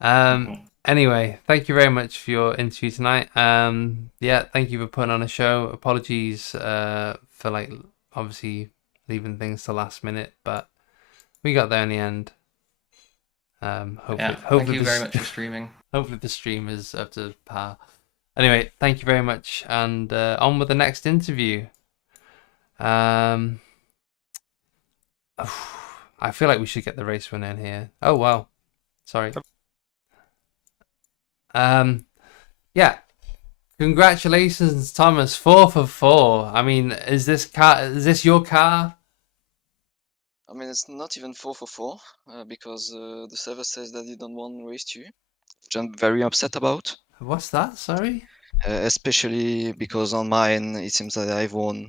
Mhm. Anyway, thank you very much for your interview tonight. Thank you for putting on a show. Apologies for obviously leaving things to last minute, but we got there in the end. Thank you very much for streaming. Hopefully the stream is up to par. Anyway, thank you very much, and on with the next interview. I feel like we should get the race winner in here. Oh wow, sorry. Yeah. Congratulations, Thomas. 4 for 4. I mean, is this your car? I mean, it's not even 4 for 4 because the server says that you don't want race 2, which I'm very upset about. What's that? Sorry. Especially because on mine it seems that I've won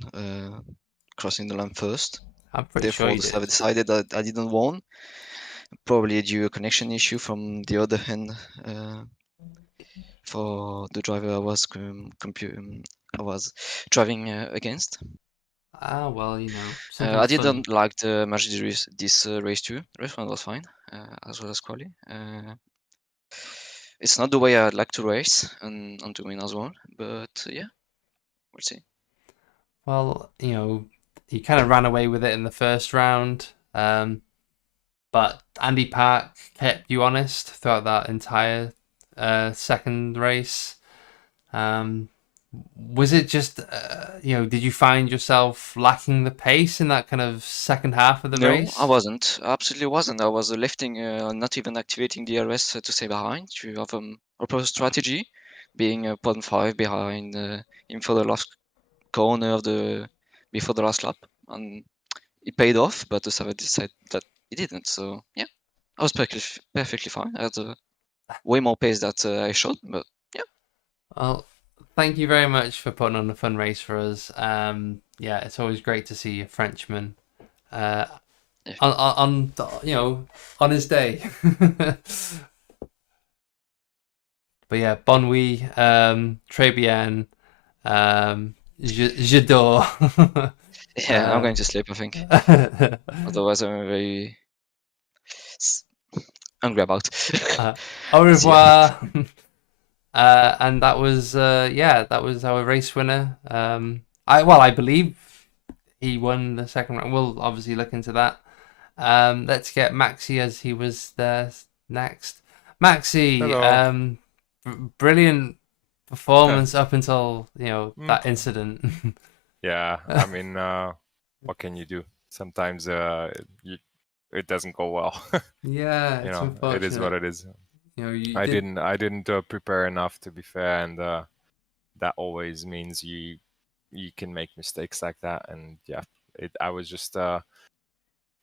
crossing the line first. I'm pretty Therefore, sure you the server did. decided that I didn't won, probably due to a connection issue from the other hand for the driver I was driving against. Ah, well, I something's didn't funny. like the match this race 2. The race 1 was fine, as well as quali. It's not the way I'd like to race and to win as well, but yeah, we'll see. Well, he kind of ran away with it in the first round, but Andy Park kept you honest throughout that entire second race. Was it just, did you find yourself lacking the pace in that kind of second half of the No, race? I wasn't. Absolutely wasn't. I was lifting, not even activating the RS to stay behind. To have a proper strategy, being 0.5 behind him for the last corner before the last lap, and it paid off. But the server decided that it didn't. So yeah, I was perfectly fine. I had way more pace that I showed, but yeah. Well, thank you very much for putting on a fun race for us. It's always great to see a Frenchman uh, Yeah. on his day. But yeah, Bon nuit, très bien, j'adore. Yeah, I'm going to sleep, I think. Otherwise, I'm very hungry about. Au See ya. revoir. And that was that was our race winner. I believe he won the second round. We'll obviously look into that. Let's get Maxi as he was there next. Maxi, Hello. brilliant performance up until that incident. Yeah, I mean, what can you do? Sometimes you, it doesn't go well. Yeah, You it's know, it is what unfortunate. it is. You know, you I did. didn't I didn't prepare enough to be fair, and that always means you can make mistakes like that. And yeah, I was just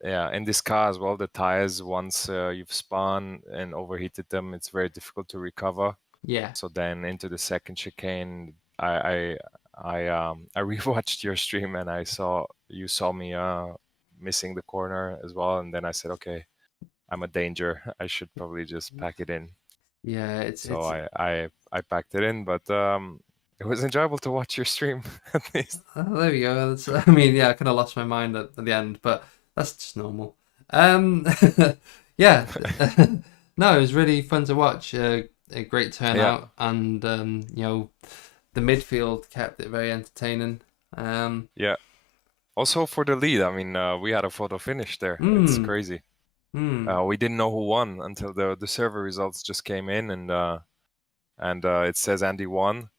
yeah, in this car as well, the tires, once you've spun and overheated them, it's very difficult to recover. Yeah, So then into the second chicane, I rewatched your stream and you saw me missing the corner as well, and then I said, okay, I'm a danger. I should probably just pack it in. yeah. So It's. I packed it in, but it was enjoyable to watch your stream at least. There we go. I mean, yeah, I kind of lost my mind at the end, but that's just normal. Um, yeah. No, it was really fun to watch. A great Yeah, turnout, and you know, the midfield kept it very entertaining. yeah. Also for the lead, I mean, we had a photo finish there. It's Mm, crazy. mm, We didn't know who won until the server results just came in, and it says Andy won.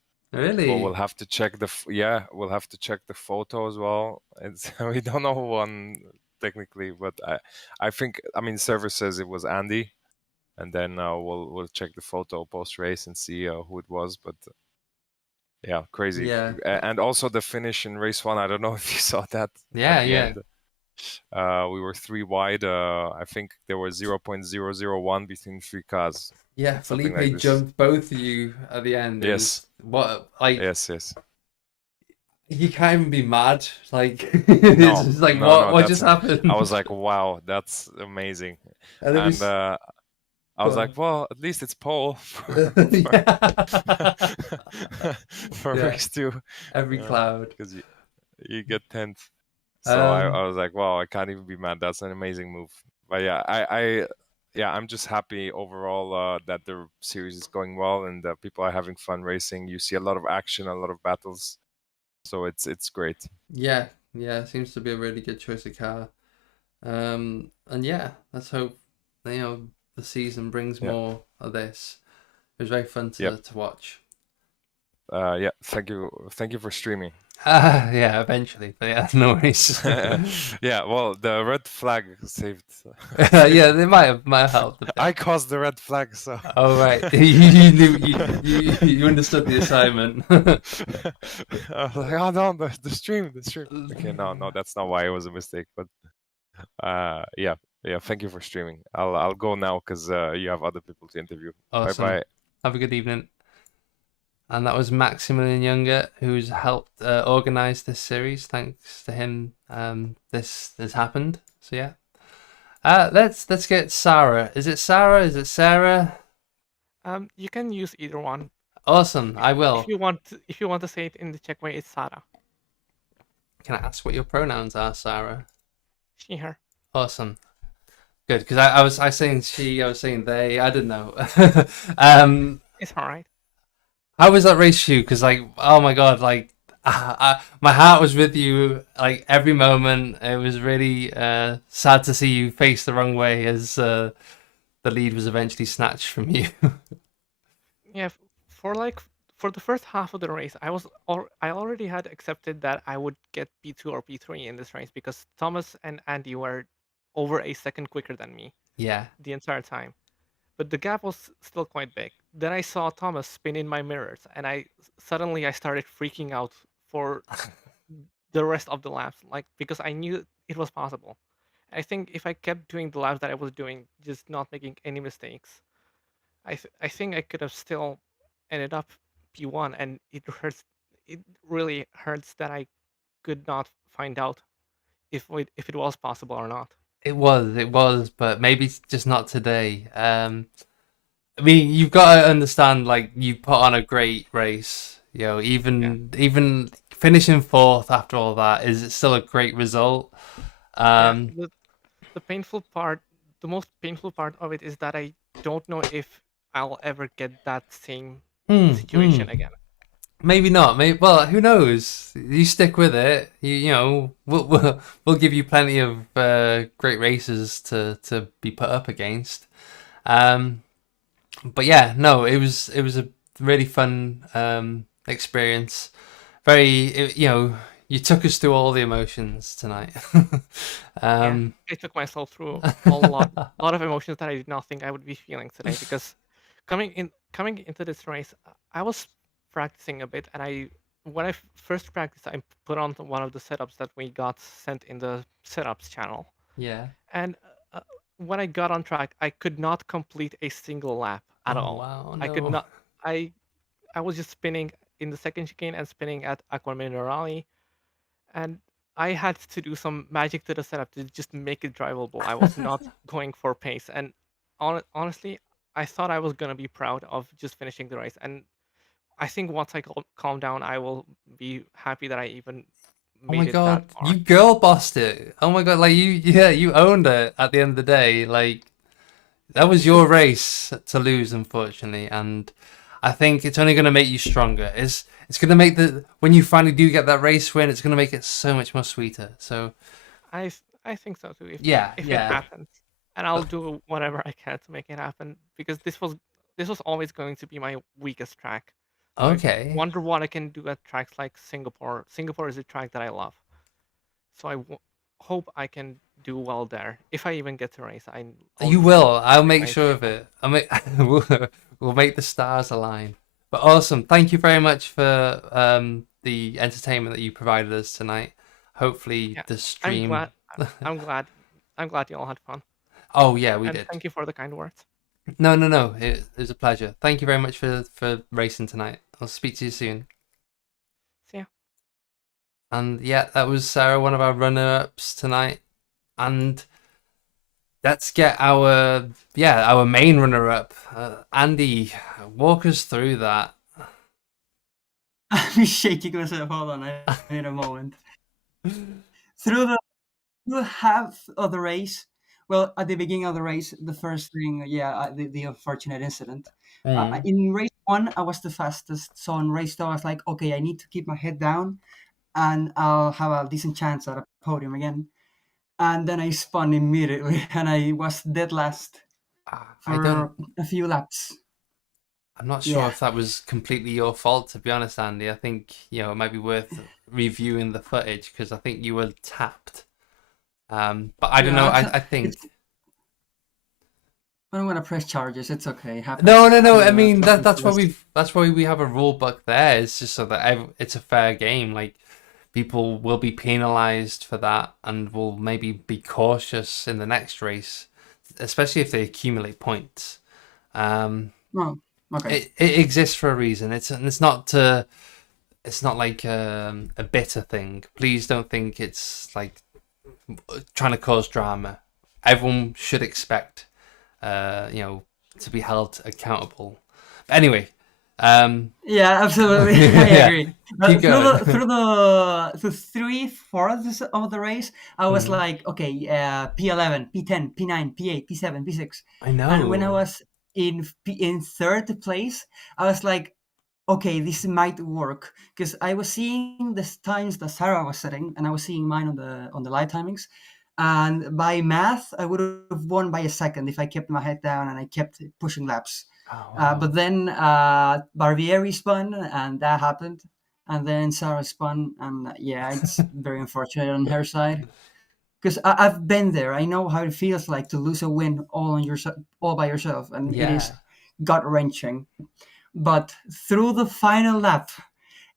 But we'll really? have to check yeah, we'll have to check the photo as well. It's we don't know who won technically, but I think, I mean, server says it was Andy, and then we'll check the photo post race and see who it was. But yeah, crazy. Yeah, And also the finish in race one. I don't know if you saw that at yeah, the yeah, end. We were three wide. I think there was 0.001 between three cars, yeah. something like Felipe this. jumped both of you at the end. It Yes, was what like yes, yes. you can't even be mad. Like it's No, just like no, no. what just I was happened? like, wow, that's amazing. And it And was I was like, well, at least it's pole yeah, for yeah. race two, Every cloud. because you get 10th. So Um, I was like, wow, I can't even be mad. That's an amazing move. But yeah, yeah, I'm just happy overall that the series is going well and people are having fun racing. You see a lot of action, a lot of battles, so it's great. yeah, yeah. Seems to be a really good choice of car. And yeah, let's hope the season brings Yeah, more of this. It was very fun yeah, to watch. yeah. Thank you for streaming. Yeah, eventually, but yeah, no worries. Yeah, well, the red flag saved. Yeah, they might have helped a I bit. caused the red flag, so. Oh right, you knew you understood the assignment. I was like, oh no, the stream, the stream. Okay, no, that's not why it was a mistake. But yeah, yeah. Thank you for streaming. I'll go now because you have other people to interview. Bye Awesome. bye. Have a good evening. And that was Maximilian Younger, who's helped organize this series. Thanks to him, this has happened. So yeah, let's get Sarah. Is it Sarah? Is it Sarah? You can use either one. Awesome. I If will. you want, if you want to say it in the Czech way, it's Sara. Can I ask what your pronouns are, Sarah? She, her. Awesome. Good, because I was saying she, I was saying they. I didn't know. um, It's alright. how was that race for you? Because like, oh my god, like, my heart was with you like every moment. It was really sad to see you face the wrong way as the lead was eventually snatched from you. Yeah, for the first half of the race, I already had accepted that I would get P2 or P3 in this race because Thomas and Andy were over a second quicker than me Yeah, the entire time. But the gap was still quite big. Then I saw Thomas spin in my mirrors, and suddenly I started freaking out for the rest of the laps, like because I knew it was possible. I think if I kept doing the laps that I was doing, just not making any mistakes, I think I could have still ended up P1, and it hurts. It really hurts that I could not find out if it was possible or not. it was, but maybe it's just not today. I mean, you've got to understand, like, you put on a great race. You know, Yeah, even finishing fourth after all that is still a great result. yeah. Um, The painful part, the most painful part of it is that I don't know if I'll ever get that same mm, mm. situation again. Maybe not. Maybe, well, who knows? You stick with it. You know, we'll give you plenty of great races to be put up against. Um, but yeah, no, it was a really fun experience. Very, you know, You took us through all the emotions tonight. Yeah, I took myself through a lot of emotions that I did not think I would be feeling today because coming into this race, I was practicing a bit, and when I first practiced, I put on one of the setups that we got sent in the setups channel, Yeah. and uh, when I got on track, I could not complete a single lap at Oh all. wow, I could no. not. I was just spinning in the second chicane and spinning at Aqua Minerale, and I had to do some magic to the setup to just make it drivable. I was not going for pace, and honestly, I thought I was gonna be proud of just finishing the race. And I think once I calm down, I will be happy that I even Oh my made it god, that far. you girl bossed it. Oh my god, like you owned it at the end of the day. Like that was your race to lose, unfortunately, and I think it's only going to make you stronger. It's going to make when you finally do get that race win, it's going to make it so much more sweeter. So I think so too. yeah, If it yeah. happens, and I'll do whatever I can to make it happen because this was always going to be my weakest track. So I Okay. wonder what I can do at tracks like Singapore. Singapore is a track that I love, so hope I can do well there. If I even get to race, I'll You will. I'll try make my sure of table. it. We'll make the stars align. But awesome. Thank you very much for the entertainment that you provided us tonight. Hopefully Yeah, the I'm stream. glad. I'm glad. I'm glad you all had fun, Oh yeah, we and did. thank you for the kind words. No. It was a pleasure. Thank you very much for racing tonight. I'll speak to you soon. See ya. And yeah, that was Sarah, one of our runner-ups tonight. And let's get our main runner-up, Andy. Walk us through that. I'm shaking myself. Hold on, I need a moment. Through the half of the race, well, at the beginning of the race, the first thing, the unfortunate incident. Mm. In race one, I was the fastest. So in race two, I was like, okay, I need to keep my head down, and I'll have a decent chance at a podium again. And then I spun immediately, and I was dead last I don't. for a few laps. I'm not sure Yeah. if that was completely your fault, to be honest, Andy. I think it might be worth reviewing the footage because I think you were tapped. But I don't know. Yeah, I think I don't want to press charges. It's okay. It happens no. I to mean a few that's of why us. we have a rule book there. It's just so that it's a fair game. Like people will be penalized for that and will maybe be cautious in the next race, especially if they accumulate points. Oh, okay. It exists for a reason. It's not like a bitter thing. Please don't think it's like trying to cause drama. Everyone should expect, to be held accountable. But anyway, Yeah, absolutely. I yeah, agree. keep going. Through 3/4 of the race, I was Mhm. like, okay, P11, P10, P9, P8, P7, P6, I and when I know. was in third place, I was like, okay, this might work because I was seeing the times that Sarah was setting, and I was seeing mine on the live timings, and by math, I would have won by a second if I kept my head down and I kept pushing laps. Oh But wow. then Barbieri spun, and that happened. And then Sarah spun, and yeah, it's very unfortunate on her side because I've been there. I know how it feels like to lose a win all by yourself, and it is Yeah. gut wrenching. But through the final lap,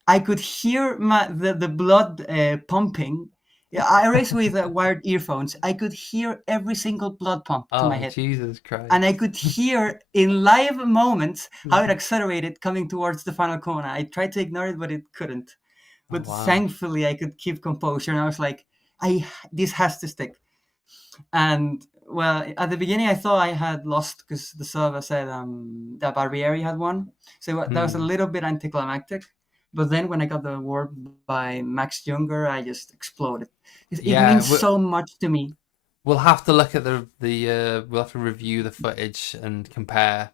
I could hear the blood pumping. Yeah, I raced with wired earphones. I could hear every single blood pump to my Oh head, Jesus and I Christ. could hear in live moments how it accelerated coming towards the final corner. I tried to ignore it, but it couldn't. Oh But wow. thankfully, I could keep composure, and I was like, "I this has to stick." And well, at the beginning, I thought I had lost because the server said that Barbieri had won, so that was a Hmm. little bit anticlimactic. But then when I got the award by Max Junger, I just exploded. It Yeah. means so much to me. We'll have to look at we'll have to review the footage and compare.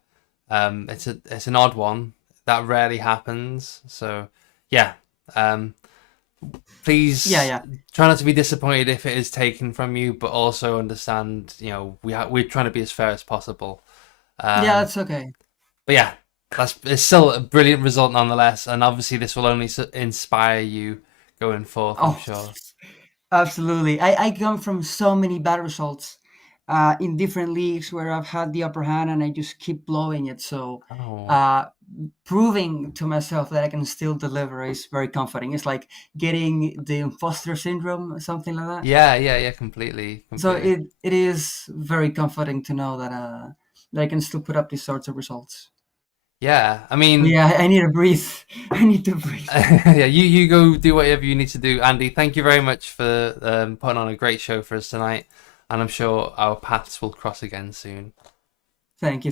It's an odd one that rarely happens. So yeah, um, Yeah, please yeah, try not to be disappointed if it is taken from you, but also understand. We're trying to be as fair as possible. yeah. Um, That's okay. but yeah, it's still a brilliant result nonetheless, and obviously this will only inspire you going forth, I'm Oh, sure. absolutely. I come from so many bad results in different leagues where I've had the upper hand and I just keep blowing it. So Oh, proving to myself that I can still deliver is very comforting. It's like getting the imposter syndrome, something like that. yeah, completely. So it is very comforting to know that I can still put up these sorts of results. Yeah, I mean, Yeah, I need to breathe. I need to breathe. yeah, you go do whatever you need to do. Andy, thank you very much for putting on a great show for us tonight, and I'm sure our paths will cross again soon. Thank you.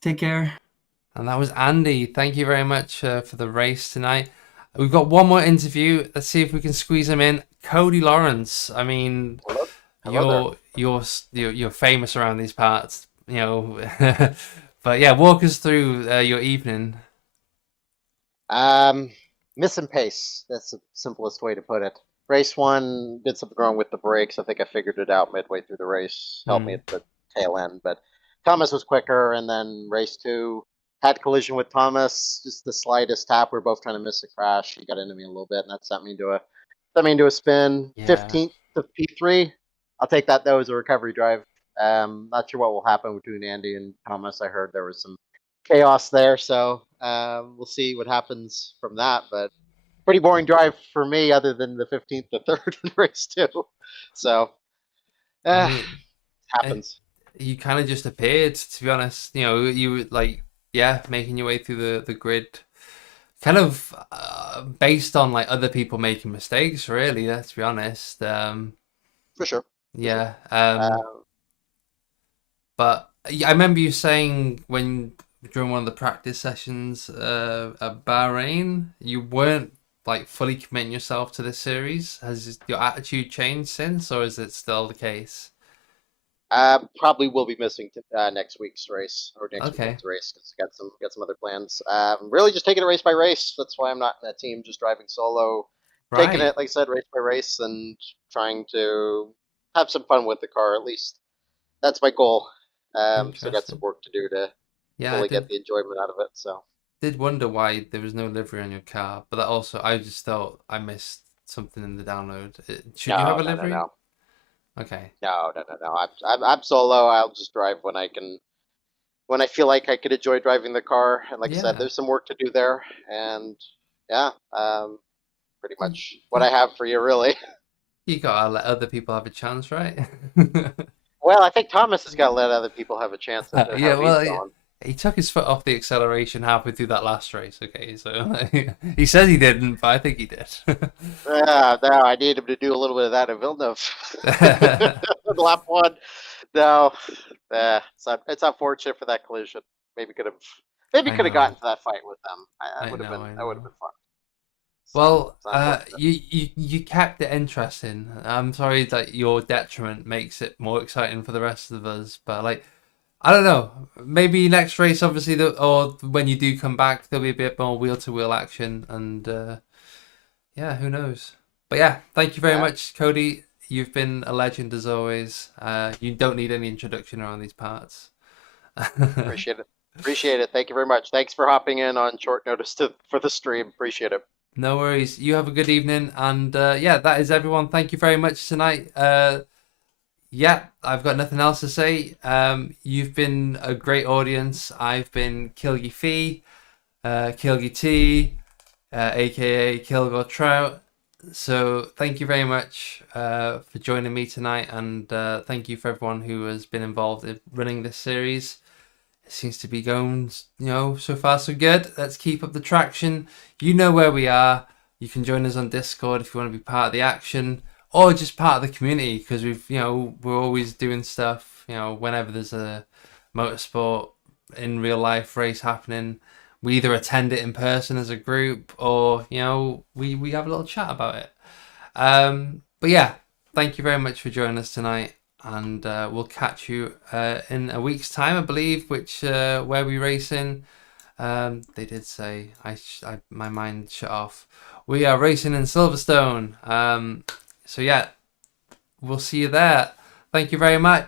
Take care. And that was Andy. Thank you very much for the race tonight. We've got one more interview. Let's see if we can squeeze him in. Cody Lawrence. I mean, Hello you're famous around these parts, you know. But yeah, walk us through your evening. Missing pace. That's the simplest way to put it. Race 1 did something wrong with the brakes. I think I figured it out midway through the race. Helped me at the tail end, but Thomas was quicker. And then race 2 had collision with Thomas. Just the slightest tap. We were both trying to miss a crash. He got into me a little bit, and that sent me into a spin. Yeah. 15th to P3. I'll take that though as a recovery drive. Not sure what will happen between Andy and Thomas. I heard there was some chaos there, so we'll see what happens from that. But pretty boring drive for me, other than the 15th to 3rd in race 2. So I mean, happens. You kind of just appeared, to be honest. You know, you were like, yeah, making your way through the grid, kind of based on like other people making mistakes, really. To be honest. For sure. Yeah. Um, But I remember you saying during one of the practice sessions at Bahrain, you weren't like fully committing yourself to this series. Has your attitude changed since, or is it still the case? Probably will be missing next week's race or next Okay. weekend's race because got some other plans. Really just taking it race by race. That's why I'm not in a team, just driving solo. Taking Right. it, like I said, race by race and trying to have some fun with the car. At least that's my goal. Still got some Interesting. work to do to Yeah, I fully get did the enjoyment out of it. So wonder why there was no livery on your car, but that also I just thought I missed something in the download. Should you have a livery? no. Okay. No. I'm solo. I'll just drive when I can, when I feel like I could enjoy driving the car. And like I said, Yeah. there's some work to do there. And yeah, pretty Well, much what I have for you, really. You gotta let other people have a chance, right? Well, I think Thomas has got to let other people have a chance after Yeah, how he's well, going. he took his foot off the acceleration halfway through that last race. Okay, so he says he didn't, but I think he did. Yeah, no, I need him to do a little bit of that in Villeneuve. Lap 1. No, it's unfortunate for that collision. Maybe could I have know. gotten to that fight with them. I That would have know. been fun. So, Well, it's unfortunate. you kept it interesting. I'm sorry that your detriment makes it more exciting for the rest of us, but like, I don't know. Maybe next race, obviously, or when you do come back, there'll be a bit more wheel-to-wheel action, and yeah, who knows? But yeah, thank you very much, Cody. You've been a legend as always. You don't need any introduction around these parts. Appreciate it. Thank you very much. Thanks for hopping in on short notice for the stream. Appreciate it. No worries. You have a good evening, and yeah, that is everyone. Thank you very much tonight. Yeah, I've got nothing else to say. You've been a great audience. I've been Kilgy Fee, Kilgy T, aka Kilgore Trout. So thank you very much for joining me tonight, and thank you for everyone who has been involved in running this series. It seems to be going, so far so good. Let's keep up the traction. You know where we are. You can join us on Discord if you want to be part of the action, or just part of the community, because we're always doing stuff. Whenever there's a motorsport in real life race happening, we either attend it in person as a group, or we have a little chat about it. But yeah, thank you very much for joining us tonight, and we'll catch you in a week's time, I believe, where we racing. They did say my mind shut off. We are racing in Silverstone. So yeah, we'll see you there. Thank you very much.